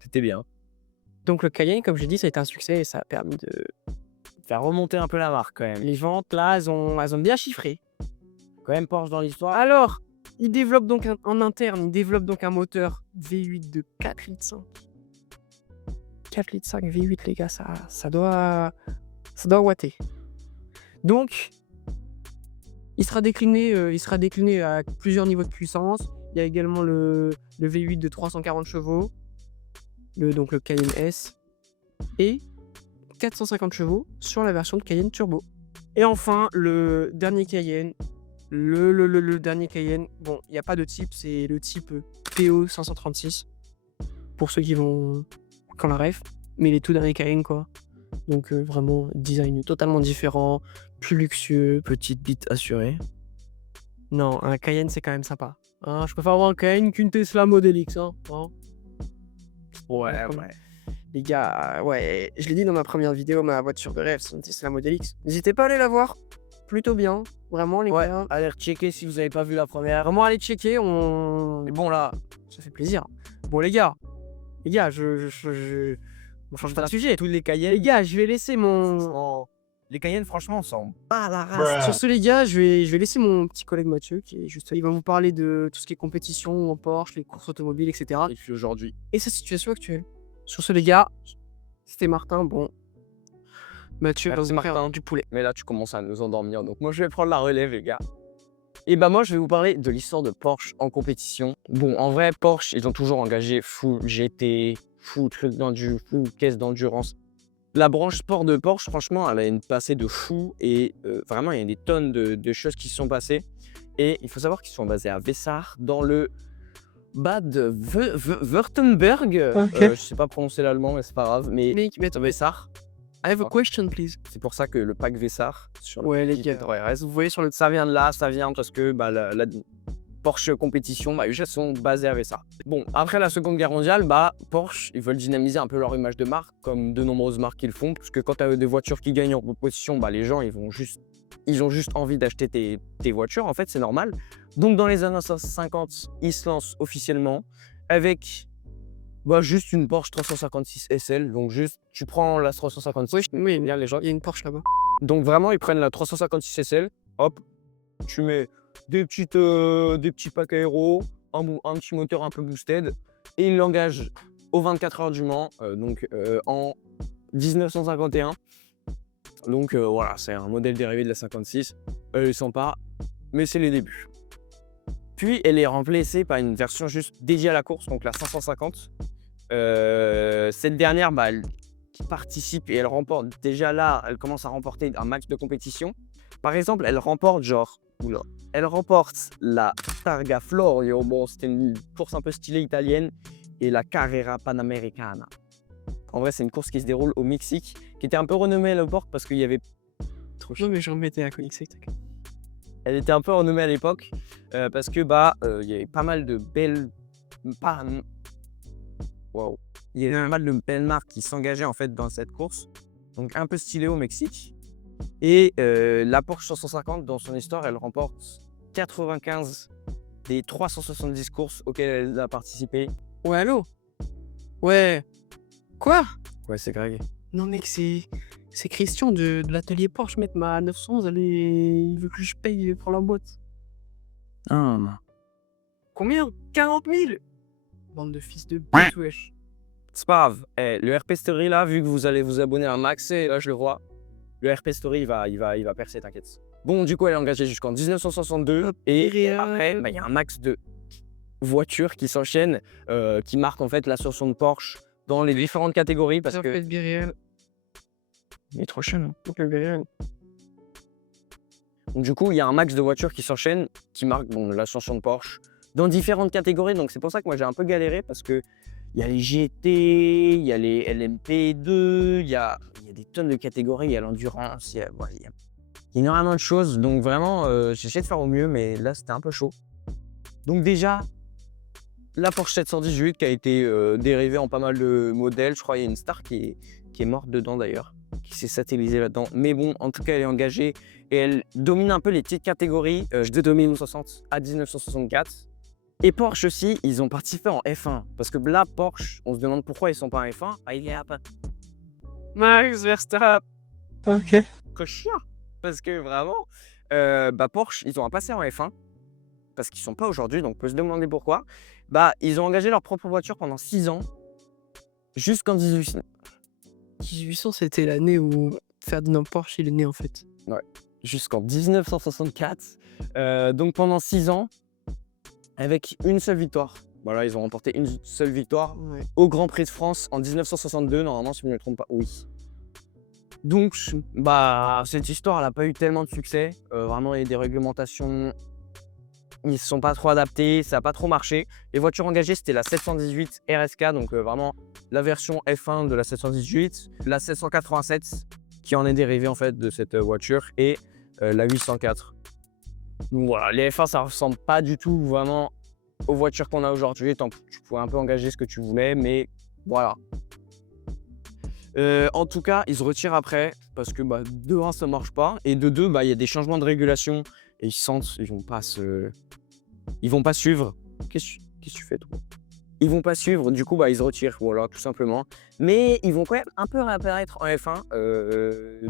C'était bien. Donc le Cayenne, comme j'ai dit, ça a été un succès et ça a permis de... Faire remonter un peu la marque quand même. Les ventes, là, elles ont bien chiffré. Quand même Porsche dans l'histoire. Alors, ils développent donc en interne, ils développent donc un moteur V8 de 4 litres 5. 4 litres 5 V8, les gars, ça doit watter. Donc, il sera décliné à plusieurs niveaux de puissance. Il y a également le V8 de 340 chevaux, donc le Cayenne S, et 450 chevaux sur la version de Cayenne Turbo. Et enfin, le dernier Cayenne, le dernier Cayenne, bon, il n'y a pas de type, c'est le type PO 536, pour ceux qui ont la ref, mais les tout derniers Cayenne, quoi. Donc vraiment, design totalement différent, plus luxueux. Petite bite assurée. Non, un Cayenne, c'est quand même sympa. Hein, je préfère avoir un Cayenne qu'une Tesla Model X. Hein. Ouais. Les gars, ouais, je l'ai dit dans ma première vidéo, ma voiture de rêve, c'est une Tesla Model X. N'hésitez pas à aller la voir. Plutôt bien. Vraiment, les gars. Allez checker si vous n'avez pas vu la première. Vraiment, allez checker. Mais bon, là, ça fait plaisir. Bon, les gars, on change pas de sujet. Tous les Cayennes. Les gars, je vais laisser mon... Les Cayennes, franchement, on s'en bat la race. Sur ce, les gars, je vais laisser mon petit collègue Mathieu, qui est juste... Il va vous parler de tout ce qui est compétition en Porsche, les courses automobiles, etc. Et puis aujourd'hui. Et sa situation actuelle. Sur ce, les gars, c'était Martin. Bon, Mathieu, Merci, Martin Martin. du poulet. Mais là, tu commences à nous endormir. Donc moi, je vais prendre la relève, les gars. Et bah moi, je vais vous parler de l'histoire de Porsche en compétition. Bon, en vrai, Porsche, ils ont toujours engagé full GT, full caisse d'endurance. La branche sport de Porsche, franchement, elle a une passée de fou. Et vraiment, il y a des tonnes de choses qui se sont passées. Et il faut savoir qu'ils sont basés à Wessars, dans le Bade-Württemberg. Ok. Je sais pas prononcer l'allemand, mais c'est pas grave. Mais Wessars. I have a question, please. C'est pour ça que le pack Vessar sur le Ouais, les petit gars. RS, vous voyez sur le, ça vient de là, ça vient parce que la Porsche compétition, elles sont basées à Vessar. Bon, après la Seconde Guerre mondiale, Porsche, ils veulent dynamiser un peu leur image de marque, comme de nombreuses marques ils le font, parce que quand tu as des voitures qui gagnent en compétition, les gens ils ont juste envie d'acheter tes voitures, en fait c'est normal. Donc dans les années 50, ils se lancent officiellement avec juste une Porsche 356 SL, donc juste tu prends la 356. Oui, bien les gens. il y a une Porsche là-bas. Donc vraiment ils prennent la 356 SL, hop, tu mets des petits packs aéro, un petit moteur un peu boosted, et ils l'engagent aux 24 heures du Mans, en 1951. Donc voilà, c'est un modèle dérivé de la 56. Elle est sympa, mais c'est les débuts. Puis elle est remplacée par une version juste dédiée à la course, donc la 550. Cette dernière, elle participe et elle remporte. Déjà là, elle commence à remporter un max de compétition. Par exemple, elle remporte la Targa Florio. Bon, c'était une course un peu stylée italienne, et la Carrera Panamericana. En vrai, c'est une course qui se déroule au Mexique, qui était un peu renommée à l'époque parce qu'il y avait trop chaud. Non, mais je remettais à Koenigsegg. Elle était un peu renommée à l'époque parce que il y avait pas mal de belles il y avait pas mal de belles marques qui s'engageaient en fait dans cette course, donc un peu stylée au Mexique. Et la Porsche 550, dans son histoire, elle remporte 95 des 370 courses auxquelles elle a participé. Ouais, allô? Ouais. Quoi? Ouais, c'est Greg. Non, mec, c'est Christian de l'atelier Porsche, mec. Ma 911, il veut que je paye pour la boîte. Ah. Combien? 40 000? Bande de fils de pute, wesh. C'est pas grave. Le RP Story là, vu que vous allez vous abonner à Max, et là je le vois, le RP Story il va percer, t'inquiète. Bon, du coup elle est engagée jusqu'en 1962 et après il y a un max de voitures qui s'enchaînent, qui marquent en fait l'ascension de Porsche dans les différentes catégories parce que il est trop cher. Donc du coup il y a un max de voitures qui s'enchaînent, qui marquent l'ascension de Porsche dans différentes catégories. Donc c'est pour ça que moi j'ai un peu galéré parce que il y a les GT, il y a les LMP2, il y a des tonnes de catégories, il y a l'endurance, il y a énormément de choses. Donc vraiment, j'ai essayé de faire au mieux, mais là, c'était un peu chaud. Donc déjà, la Porsche 718 qui a été dérivée en pas mal de modèles. Je crois qu'il y a une star qui est morte dedans d'ailleurs, qui s'est satellisée là-dedans. Mais bon, en tout cas, elle est engagée et elle domine un peu les petites catégories de 1960 à 1964. Et Porsche aussi, ils ont participé en F1. Parce que là, Porsche, on se demande pourquoi ils sont pas en F1. Ah, il est à pas. Max Verstappen. Ok. Que chien. Parce que vraiment, Porsche, ils ont un passé en F1. Parce qu'ils sont pas aujourd'hui, donc on peut se demander pourquoi. Ils ont engagé leur propre voiture pendant 6 ans. Jusqu'en 1800. 1800, c'était l'année où Ferdinand Porsche, il est né en fait. Ouais. Jusqu'en 1964. Donc pendant 6 ans, avec une seule victoire. Voilà, ils ont remporté une seule victoire au Grand Prix de France en 1962, normalement, si je ne me trompe pas. Oui. Donc, cette histoire, elle n'a pas eu tellement de succès. Vraiment, il y a des réglementations. Ils ne se sont pas trop adaptés, ça n'a pas trop marché. Les voitures engagées, c'était la 718 RSK, donc vraiment la version F1 de la 718, la 787 qui en est dérivée en fait de cette voiture et la 804. Donc voilà, les F1 ça ressemble pas du tout vraiment aux voitures qu'on a aujourd'hui. Tu pouvais un peu engager ce que tu voulais, mais voilà. En tout cas, ils se retirent après parce que de 1 ça marche pas et de 2 il y a des changements de régulation et ils vont pas suivre. Qu'est-ce que tu fais toi? Ils vont pas suivre, du coup ils se retirent, voilà, tout simplement. Mais ils vont quand même un peu réapparaître en F1,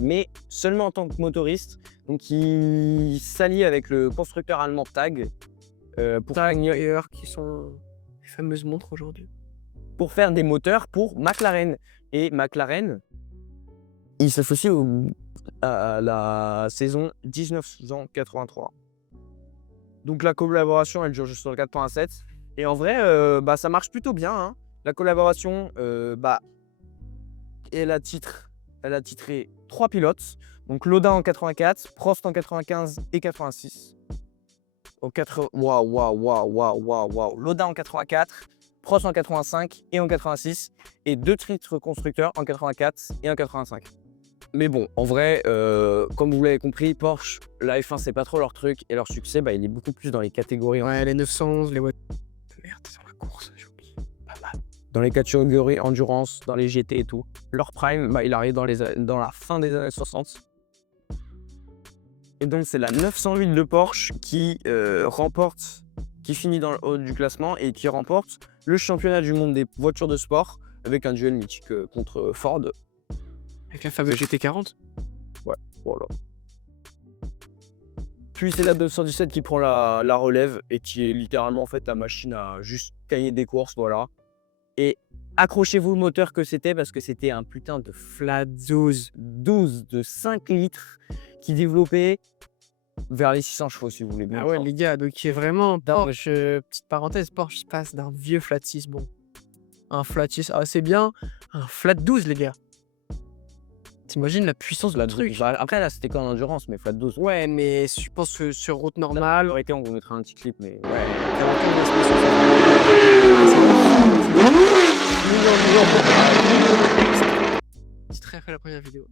mais seulement en tant que motoriste. Donc ils s'allient avec le constructeur allemand TAG pour qui sont les fameuses montres aujourd'hui. pour faire des moteurs pour McLaren. Et McLaren, il s'associe à la saison 1983. Donc la collaboration, elle dure jusqu'en 87. Et en vrai, ça marche plutôt bien. Hein. La collaboration, elle a titré 3 pilotes. Donc Lodin en 84, Prost en 95 et 86. Waouh. Lodin en 84, Prost en 85 et en 86. Et 2 titres constructeurs en 84 et en 85. Mais bon, en vrai, comme vous l'avez compris, Porsche, la F1, c'est pas trop leur truc. Et leur succès, il est beaucoup plus dans les catégories. Ouais, les 911, les voitures. Merde, c'est dans la course, j'ai oublié. Pas mal. Dans les catégories endurance, dans les GT et tout. Leur prime, il arrive dans la fin des années 60. Et donc, c'est la 908 de Porsche qui finit dans le haut du classement et qui remporte le championnat du monde des voitures de sport avec un duel mythique contre Ford. Avec la fameuse GT40. Ouais, voilà. Puis c'est la 217 qui prend la relève et qui est littéralement en fait la machine à juste gagner des courses, voilà. Et accrochez-vous le moteur que c'était parce que c'était un putain de flat 12 de 5 litres qui développait vers les 600 chevaux si vous voulez bien. Ah ouais les gars, donc qui est vraiment Porsche, petite parenthèse, Porsche passe d'un vieux flat 6, un flat 6, c'est bien, un flat 12 les gars. T'imagines la puissance de la truc. Après là c'était qu'en endurance mais flat 12. Ouais mais je pense que sur route normale. On vous mettra un petit clip mais ouais. C'est très après la première vidéo.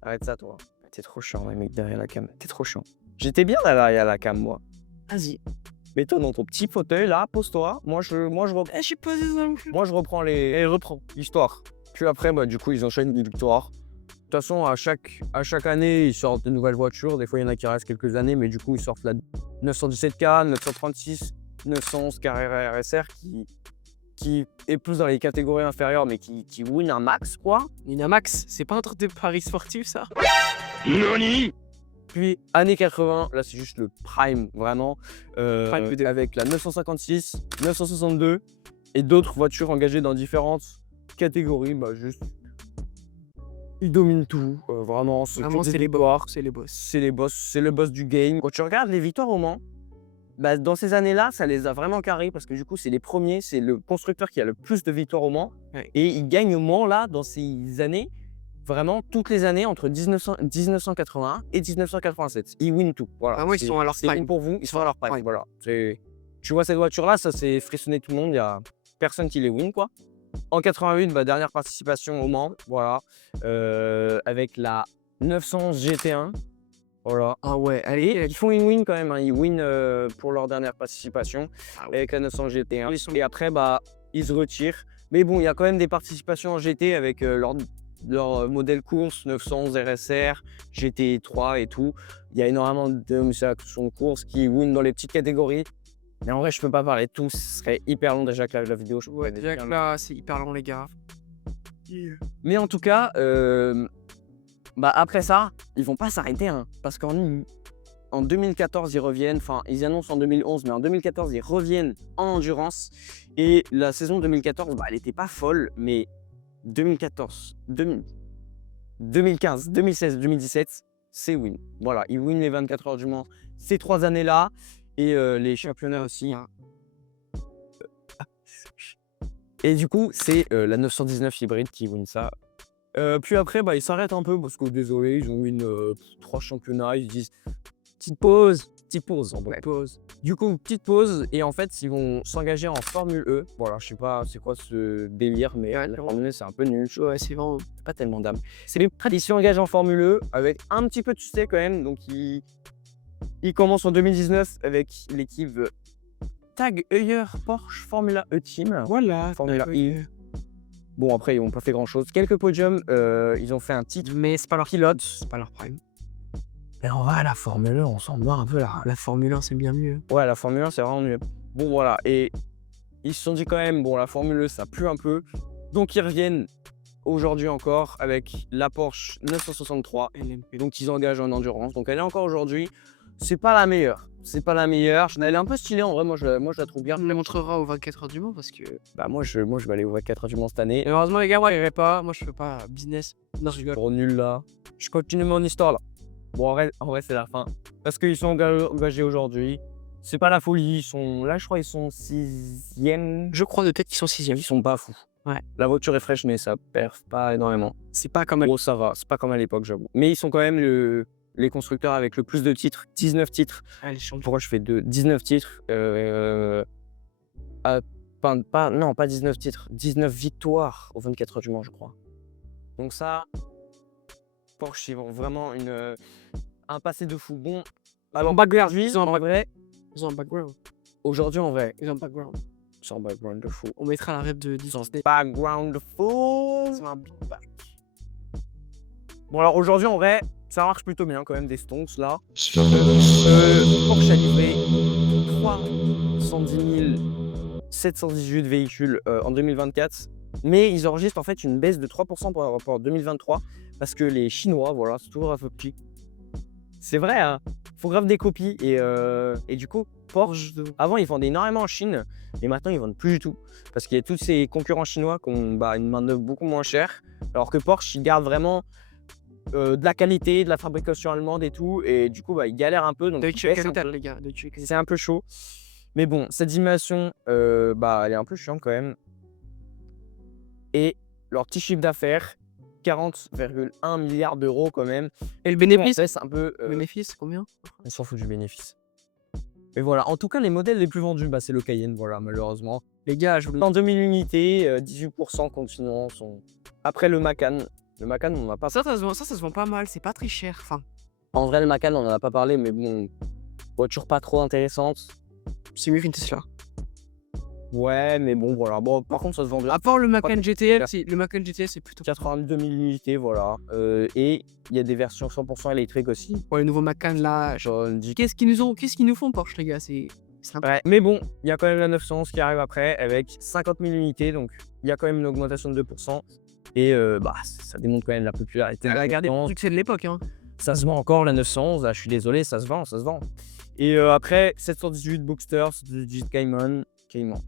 Arrête ça toi. T'es trop chiant les mecs derrière la cam. T'es trop chiant. J'étais bien derrière la cam moi. Vas-y. Mets-toi dans ton petit fauteuil là, pose-toi. Moi je reprends. Je suis posé dans le cul. Moi je reprends l'histoire. Puis après du coup ils enchaînent des victoires. De toute façon, à chaque année, ils sortent de nouvelles voitures. Des fois, il y en a qui restent quelques années, mais du coup, ils sortent la 917K, 936, 911 Carrera RSR qui est plus dans les catégories inférieures, mais qui win un max, quoi. Une max, c'est pas un truc de paris sportif, ça? Noni. Puis, années 80, là, c'est juste le prime, vraiment. Avec la 956, 962 et d'autres voitures engagées dans différentes catégories, juste. Ils dominent tout, vraiment. C'est les boss. C'est les boss. C'est le boss du game. Quand tu regardes les victoires au Mans, dans ces années-là, ça les a vraiment carrés parce que du coup, c'est les premiers, c'est le constructeur qui a le plus de victoires au Mans. Ouais. Et il gagne au Mans, là, dans ces années, vraiment toutes les années entre 1981 et 1987. Ils win tout. Voilà. Vraiment, ils sont à leur prime. C'est pour vous, ils sont à leur prime. Ouais. Voilà. Tu vois cette voiture-là, ça s'est frissonné tout le monde. Il n'y a personne qui les win, quoi. En 88, dernière participation au Mans, voilà, avec la 911 GT1, voilà. Ah ouais, allez, ils font une win quand même, hein. Ils win pour leur dernière participation avec la 911 GT1. Et après, ils se retirent. Mais bon, il y a quand même des participations en GT avec leur modèle course 911 RSR, GT3 et tout. Il y a énormément de courses qui win dans les petites catégories. Mais en vrai, je peux pas parler de tout, ce serait hyper long déjà que la vidéo. Je Ouais, pourrais déjà bien que là, c'est hyper long, les gars. Mais en tout cas, bah après ça, ils vont pas s'arrêter, hein, parce en 2014, ils reviennent, enfin, ils annoncent en 2011, mais en 2014, ils reviennent en endurance. Et la saison 2014, bah, elle était pas folle, mais 2014, 2015, 2016, 2017, c'est win. Voilà, ils win les 24 heures du Mans ces 3 années-là. Et les championnats aussi, hein. Et du coup, c'est la 919 hybride qui win ça. Puis après, bah, ils s'arrêtent un peu parce que désolé, ils ont win 3 championnats. Ils se disent petite pause en vrai. Pause. Du coup, petite pause et en fait, ils vont s'engager en Formule E. Voilà, je sais pas c'est quoi ce délire, mais Ouais, la non. Formule E, c'est un peu nul. Ouais, c'est vraiment. Pas tellement d'âme. C'est les traditions engagées en Formule E avec un petit peu de succès quand même. Donc, ils commencent en 2019 avec l'équipe Tag Heuer Porsche Formula E Team. Voilà. Formula E. Bon, après, ils n'ont pas fait grand-chose. Quelques podiums, ils ont fait un titre Mais c'est pas leur pilote. C'est pas leur prime. Mais en vrai, la Formule 1, on s'en bat un peu là. La Formule 1, c'est bien mieux. Ouais, la Formule 1, c'est vraiment mieux. Bon, voilà. Et ils se sont dit quand même, bon, la Formule 1, ça pue un peu. Donc, ils reviennent aujourd'hui encore avec la Porsche 963. Et donc, ils engagent en endurance. Donc, elle est encore aujourd'hui. C'est pas la meilleure. C'est pas la meilleure. Elle est un peu stylée en vrai. Moi, je la trouve bien. On le montrera aux 24 heures du Mans parce que. Bah, moi, je vais aller au 24 heures du Mans cette année. Et heureusement, les gars, moi, j'irai pas. Moi, je fais pas business. Non, je rigole. Trop nul là. Je continue mon histoire là. Bon, en vrai c'est la fin. Parce qu'ils sont engagés aujourd'hui. C'est pas la folie. Ils sont là, je crois, ils sont 6e. Je crois de tête qu'ils sont 6e. Ils sont pas fous. Ouais. La voiture est fraîche, mais ça perd pas énormément. C'est pas comme. Bon, ça va. C'est pas comme à l'époque, j'avoue. Mais ils sont quand même les constructeurs avec le plus de titres. 19 titres. Allez, champion. Pourquoi je fais 19 titres non, pas 19 titres. 19 victoires aux 24 heures du Mans, je crois. Donc ça. Porsche, ils ont vraiment un passé de fou. Bon, alors background, Ils ont un en vrai, Ils ont un background. aujourd'hui en vrai, Ils ont un background. c'est un background de fou. On mettra la rep de Disney. Background de fou. Ils ont un big back. Bon alors aujourd'hui en vrai, ça marche plutôt bien quand même des Stonks là. Porsche a livré 310 718 véhicules en 2024. Mais ils enregistrent en fait une baisse de 3% par rapport à 2023 parce que les Chinois, voilà, c'est toujours un peu petit. C'est vrai, hein, faut grave des copies et du coup, Porsche, avant ils vendaient énormément en Chine, mais maintenant ils vendent plus du tout parce qu'il y a tous ces concurrents chinois qui ont une main-d'œuvre beaucoup moins chère, alors que Porsche ils gardent vraiment de la qualité, de la fabrication allemande et tout, et du coup ils galèrent un peu, donc Deutsche ils baissent un Qualität, peu. les gars. Deutsche Qualität. C'est un peu chaud. Mais bon, cette simulation, elle est un peu chiante quand même. Et leur petit chiffre d'affaires, 40,1 milliards d'euros quand même. Et le bénéfice C'est un peu. Le bénéfice, combien? On s'en fout du bénéfice. Mais voilà, en tout cas, les modèles les plus vendus, c'est le Cayenne, voilà, malheureusement. Les gars, je vous le Dans 2000 unités, 18% continuant sont. Après le Macan. Le Macan, on n'a pas. Ça se vend pas mal. C'est pas très cher. Enfin, En vrai, le Macan, on n'en a pas parlé, mais bon, voiture pas trop intéressante. c'est mieux qu'une Tesla. Ouais, mais bon, voilà. Bon, par contre, ça se vend bien. À part le Macan GTL, le Macan GTL, c'est plutôt. 82 000 unités, voilà. Et il y a des versions 100% électriques aussi. Ouais, le nouveau Macan là. Jaune, dit. Qu'est-ce qu'ils nous font, Porsche, les gars? C'est sympa. Ouais, mais bon, il y a quand même la 911 qui arrive après avec 50 000 unités, donc il y a quand même une augmentation de 2%. Et ça démontre quand même la popularité. Regardez le succès de l'époque, hein. Ça se vend encore la 911, là, je suis désolé, ça se vend. Et après, 718 Boxster, 718 Cayman. Cayman,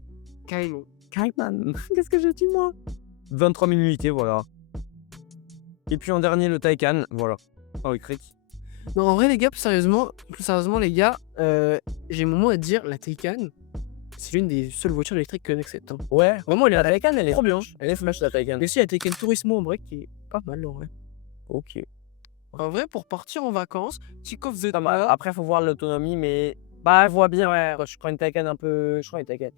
qu'est-ce que j'ai dit moi? 23 000 unités, voilà. Et puis en dernier, le Taycan, voilà. Oh, électrique. Non, en vrai, les gars, plus sérieusement, les gars, j'ai mon mot à dire. La Taycan, c'est l'une des seules voitures électriques que j'accepte. Hein. Ouais, Vraiment, la Taycan, elle est trop bien. Elle est flash, la Taycan. Mais aussi, la Taycan Turismo, en vrai, qui est pas mal, en vrai. Ok. En vrai, pour partir en vacances, tu coffres the Après, faut voir l'autonomie, mais. Bah, je vois bien, ouais. Je crois une Taycan un peu. Je crois une Taycan.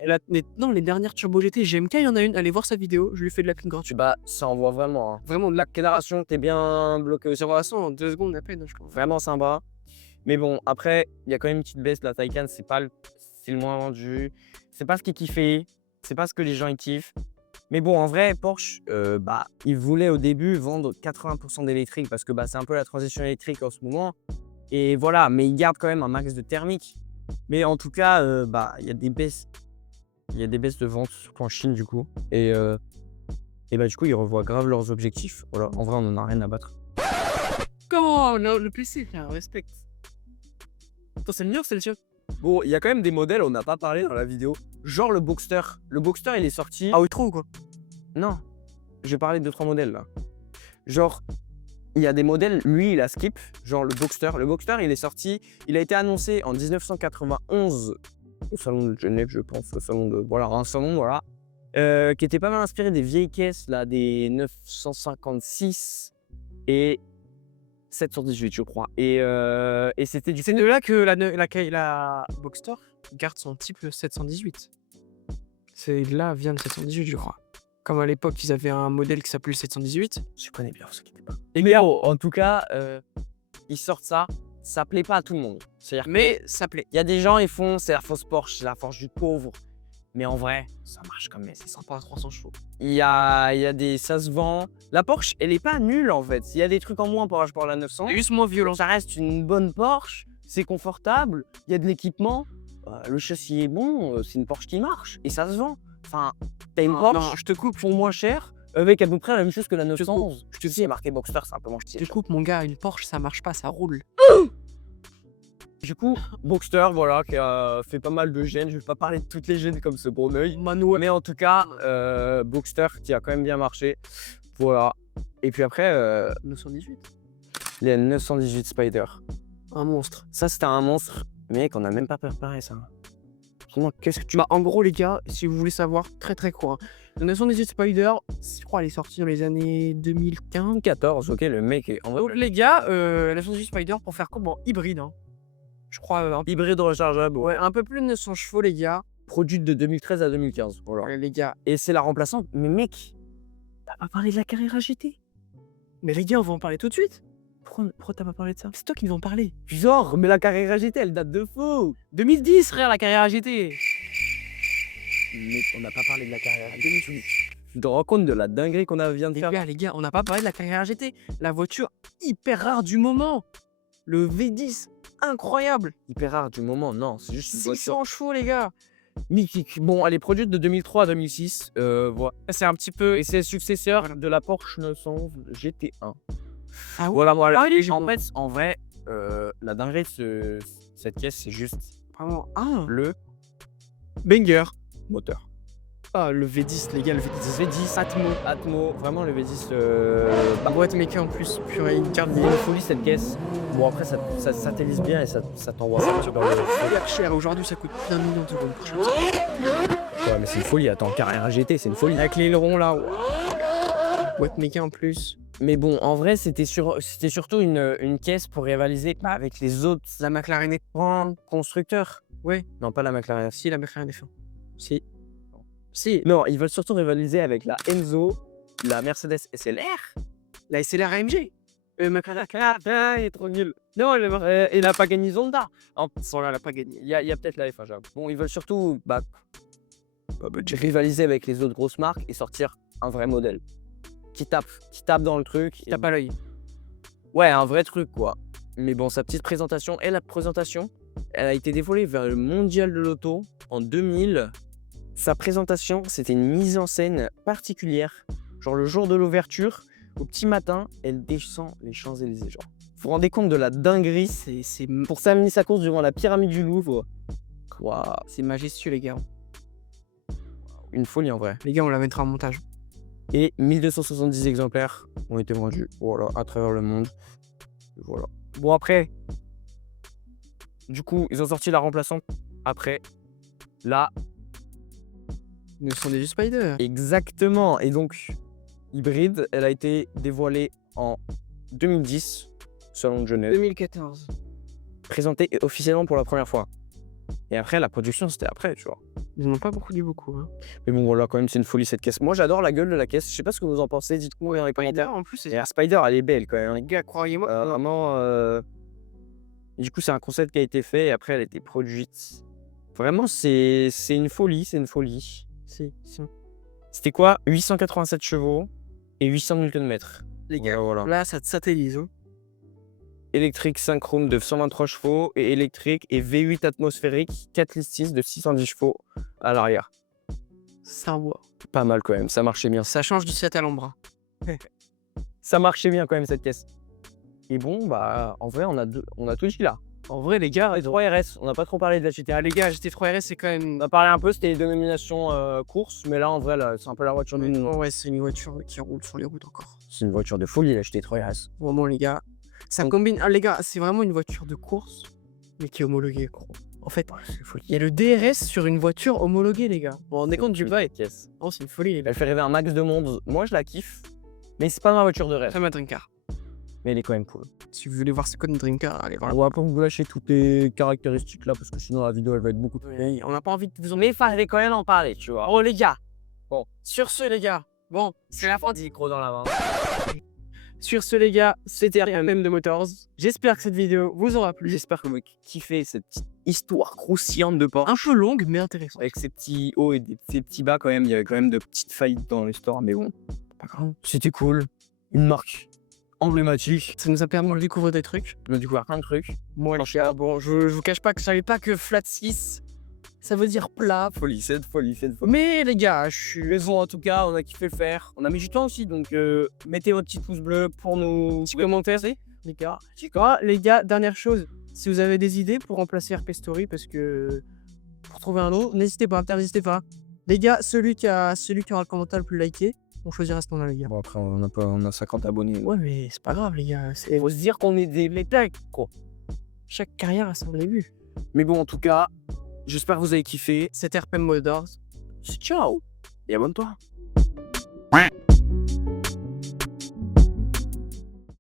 Non, les dernières Turbo GT GMK, il y en a une. Allez voir sa vidéo. Je lui fais de la clean gratuite. Bah, ça envoie vraiment. Hein. Vraiment, de la Génération, t'es bien bloqué aussi. 0 à 100 en 2 secondes à peine, je crois. Vraiment sympa. Mais bon, après, il y a quand même une petite baisse. La Taycan, c'est le moins vendu. C'est pas ce qui est kiffé. C'est pas ce que les gens ils kiffent. Mais bon, en vrai, Porsche, ils voulaient au début vendre 80% d'électrique parce que c'est un peu la transition électrique en ce moment. Et voilà, mais ils gardent quand même un max de thermique. Mais en tout cas, il y a des baisses. Il y a des baisses de vente, surtout en Chine, du coup. Et du coup, ils revoient grave leurs objectifs. Voilà, en vrai, on en a rien à battre. Comment le PC, frère, respect. Attends, c'est le mien ou c'est le tien? Bon, il y a quand même des modèles, on n'a pas parlé dans la vidéo. Genre le Boxster. Le Boxster, il est sorti. Ah oui, trop ou quoi? Non, je vais parler de 2-3 modèles là. Genre, il y a des modèles, lui, il a skip. Genre le Boxster. Le Boxster, il est sorti. Il a été annoncé en 1991 au salon de Genève, je pense. Le salon de. Voilà, un salon, voilà. Qui était pas mal inspiré des vieilles caisses, là, des 956 et 718, je crois. Et c'était du coup. C'est de là que la Boxster garde son type 718. C'est là vient le 718, je crois. Comme à l'époque, ils avaient un modèle qui s'appelait le 718. Je connais bien, vous inquiétez pas. Et mais en tout cas, ils sortent ça. Ça plaît pas à tout le monde. C'est-à-dire, Mais ça plaît. il y a des gens, ils font, c'est la fausse Porsche, c'est la Porsche du pauvre. Mais en vrai, ça marche quand même. C'est sympa à 300 chevaux. Il y a des, ça se vend. La Porsche, elle est pas nulle en fait. Il y a des trucs en moins par rapport à la 900. C'est juste moins violent. Ça reste une bonne Porsche. C'est confortable. Il y a de l'équipement. Le châssis est bon. C'est une Porsche qui marche et ça se vend. Enfin, t'as une Porsche. Non, je te coupe. Font moins cher. Avec à peu près la même chose que la te 911. Je te dis, il est marqué Boxster, c'est un peu moins Je stylé. te coupe, mon gars. Une Porsche, ça marche pas, ça roule. Du coup, Boxster, voilà, qui a fait pas mal de gènes. Je vais pas parler de toutes les gènes comme ce bon oeil. Mais en tout cas, Boxster qui a quand même bien marché. Voilà. Et puis après, 918. les 918 Spider. Un monstre. Ça, c'était un monstre. Mec, on a même pas préparé ça. Sinon, qu'est-ce que tu... Bah, en gros, les gars, si vous voulez savoir, très très court. Hein. Le 918 Spider, je crois, elle est sortie dans les années 2015. 14, ok, le mec est en vrai. Donc, les gars, la 918 Spider, pour faire comment? Hybride. Hein. Je crois, Hybride rechargeable. ouais, un peu plus de 900 chevaux, les gars. Produite de 2013 à 2015. Voilà. Ouais, les gars. Et c'est la remplaçante. Mais mec, t'as pas parlé de la Carrera GT? Mais les gars, on va en parler tout de suite. Pourquoi t'as pas parlé de ça? C'est toi qui nous en parler. Genre, mais la Carrera GT, elle date de fou. 2010, frère, la carrière GT. Mec, on n'a pas parlé de la Carrera GT. Tu te rends compte de la dinguerie qu'on vient de faire? Les gars, on n'a pas parlé de la carrière GT. La voiture hyper rare du moment. Le V10, incroyable. Hyper rare du moment, non, c'est juste une voiture 600 chevaux, les gars. mythique. Bon, elle est produite de 2003 à 2006. Voilà. C'est un petit peu. Et c'est le successeur de la Porsche 911 GT1. Ah ouais. Voilà, voilà. Ah, il est En beau. fait, en vrai, la dinguerie de cette caisse, c'est juste Vraiment. Ah, le banger. moteur. Ah, le V10, les gars, le V10. V10, Atmo, vraiment le V10. Boîte méca en plus, purée, une carte Il y a une folie cette caisse. Bon, après, ça satellise bien et ça t'envoie ça sur le. hyper cher. Aujourd'hui, ça coûte plus d'1 million d'euros. Ouais, mais c'est une folie. Attends, Carrera GT, c'est une folie. Avec l'aileron là. Boîte méca en plus. Mais bon, en vrai, c'était surtout une caisse pour rivaliser avec les autres La McLaren est. grands constructeurs. Ouais. Non, pas la McLaren. Si, la McLaren est fin. Si. Si. Non, ils veulent surtout rivaliser avec la Enzo, la Mercedes SLR. La SLR AMG. McLaren. Ah, il est trop nul. Non, et la Pagani Zonda. Sans là, elle a pas gagné. Il y a peut-être la F1, j'avoue. Bon, ils veulent surtout rivaliser avec les autres grosses marques et sortir un vrai modèle. Qui tape dans le truc. T'as pas l'œil. Ouais, un vrai truc, quoi. Mais bon, sa petite présentation, elle a été dévoilée vers le mondial de l'auto en 2000. Sa présentation, c'était une mise en scène particulière. Genre le jour de l'ouverture, au petit matin, elle descend les Champs-Élysées. Genre, vous vous rendez compte de la dinguerie? C'est Pour s'amener sa course devant la pyramide du Louvre. Waouh, c'est majestueux, les gars. une folie en vrai. Les gars, on la mettra en montage. Et 1270 exemplaires ont été vendus, voilà, à travers le monde. Voilà. Bon, après, du coup, ils ont sorti la remplaçante. Après, là, 918 Spider. exactement. Et donc, hybride, elle a été dévoilée en 2010, Salon de Genève, 2014. présentée officiellement pour la première fois. Et après, la production, c'était après, tu vois. Ils n'en ont pas beaucoup dit beaucoup. Hein. Mais bon, voilà, quand même, c'est une folie cette caisse. Moi, j'adore la gueule de la caisse. Je sais pas ce que vous en pensez. Dites-moi dans les commentaires. En plus, Et la Spider, elle est belle quand même. les gars, croyez-moi. Vraiment. Du coup, c'est un concept qui a été fait et après, elle a été produite. Vraiment, c'est une folie. C'est une folie. C'était quoi? 887 chevaux et 800 Nm. Les gars, Voilà. là, ça te satellise. Hein. électrique synchrone de 123 chevaux et électrique et V8 atmosphérique 4 litres 6 de 610 chevaux à l'arrière. Ça va. Pas mal quand même, ça marchait bien. Ça change du 7 à l'ombre. Ça marchait bien quand même cette caisse. Et bon, bah en vrai, on a tout dit là. En vrai, les gars, Les 3 RS, on n'a pas trop parlé de la GTA. les gars, GT3 RS, c'est quand même. On a parlé un peu, c'était les dénominations course, mais là en vrai, là, c'est un peu la voiture du nom. Ouais, c'est une voiture qui roule sur les routes encore. C'est une voiture de folie, la GT3 RS. Vraiment, les gars. Ça combine. Ah, les gars, c'est vraiment une voiture de course, mais qui est homologuée, gros. En fait, C'est folie. il y a le DRS sur une voiture homologuée, les gars. Vous vous rendez compte du bail? Yes. Oh, c'est une folie, les gars. Elle fait rêver un max de monde. Moi, je la kiffe, mais c'est pas ma voiture de rêve. Ça m'a Dream Car. Mais elle est quand même cool. Si vous voulez voir c'est quoi une Dream Car, allez voir. On va pas vous lâcher toutes les caractéristiques là, parce que sinon la vidéo elle va être beaucoup trop. On n'a pas envie de vous en. Mais il fallait quand même en parler, tu vois. Oh, les gars. Bon. Sur ce, les gars. Bon, c'est la fin. Dis gros dans la main. Sur ce, les gars, c'était RM de Motors. J'espère que cette vidéo vous aura plu. J'espère que vous kiffez cette petite histoire croustillante de Porsche. Un peu longue, mais intéressante. Avec ses petits hauts et ses petits bas quand même. Il y avait quand même de petites faillites dans l'histoire, mais bon, pas grave. C'était cool. Une marque emblématique. Ça nous a permis de découvrir des trucs. On a découvert plein de trucs. Moi, les gars, bon, je vous cache pas que je savais pas que flat 6, ça veut dire plat. Folie, cette folie, cette folie. Mais les gars, je suis. Mais bon, en tout cas, on a kiffé le faire. On a mis du temps aussi, donc mettez votre petit pouce bleu pour nous. Petit commentaire, les gars. Les gars, dernière chose, si vous avez des idées pour remplacer RP Story, parce que pour trouver un autre, n'hésitez pas, n'hésitez pas. Les gars, celui qui aura le commentaire le plus liké, on choisira ce nom-là, les gars. Bon, après, on a 50 abonnés. Ouais, mais c'est pas grave, les gars. Il faut se dire qu'on est des métacs, quoi. Chaque carrière a son début. Mais bon, en tout cas, j'espère que vous avez kiffé. C'était RP Motors. Ciao et abonne-toi.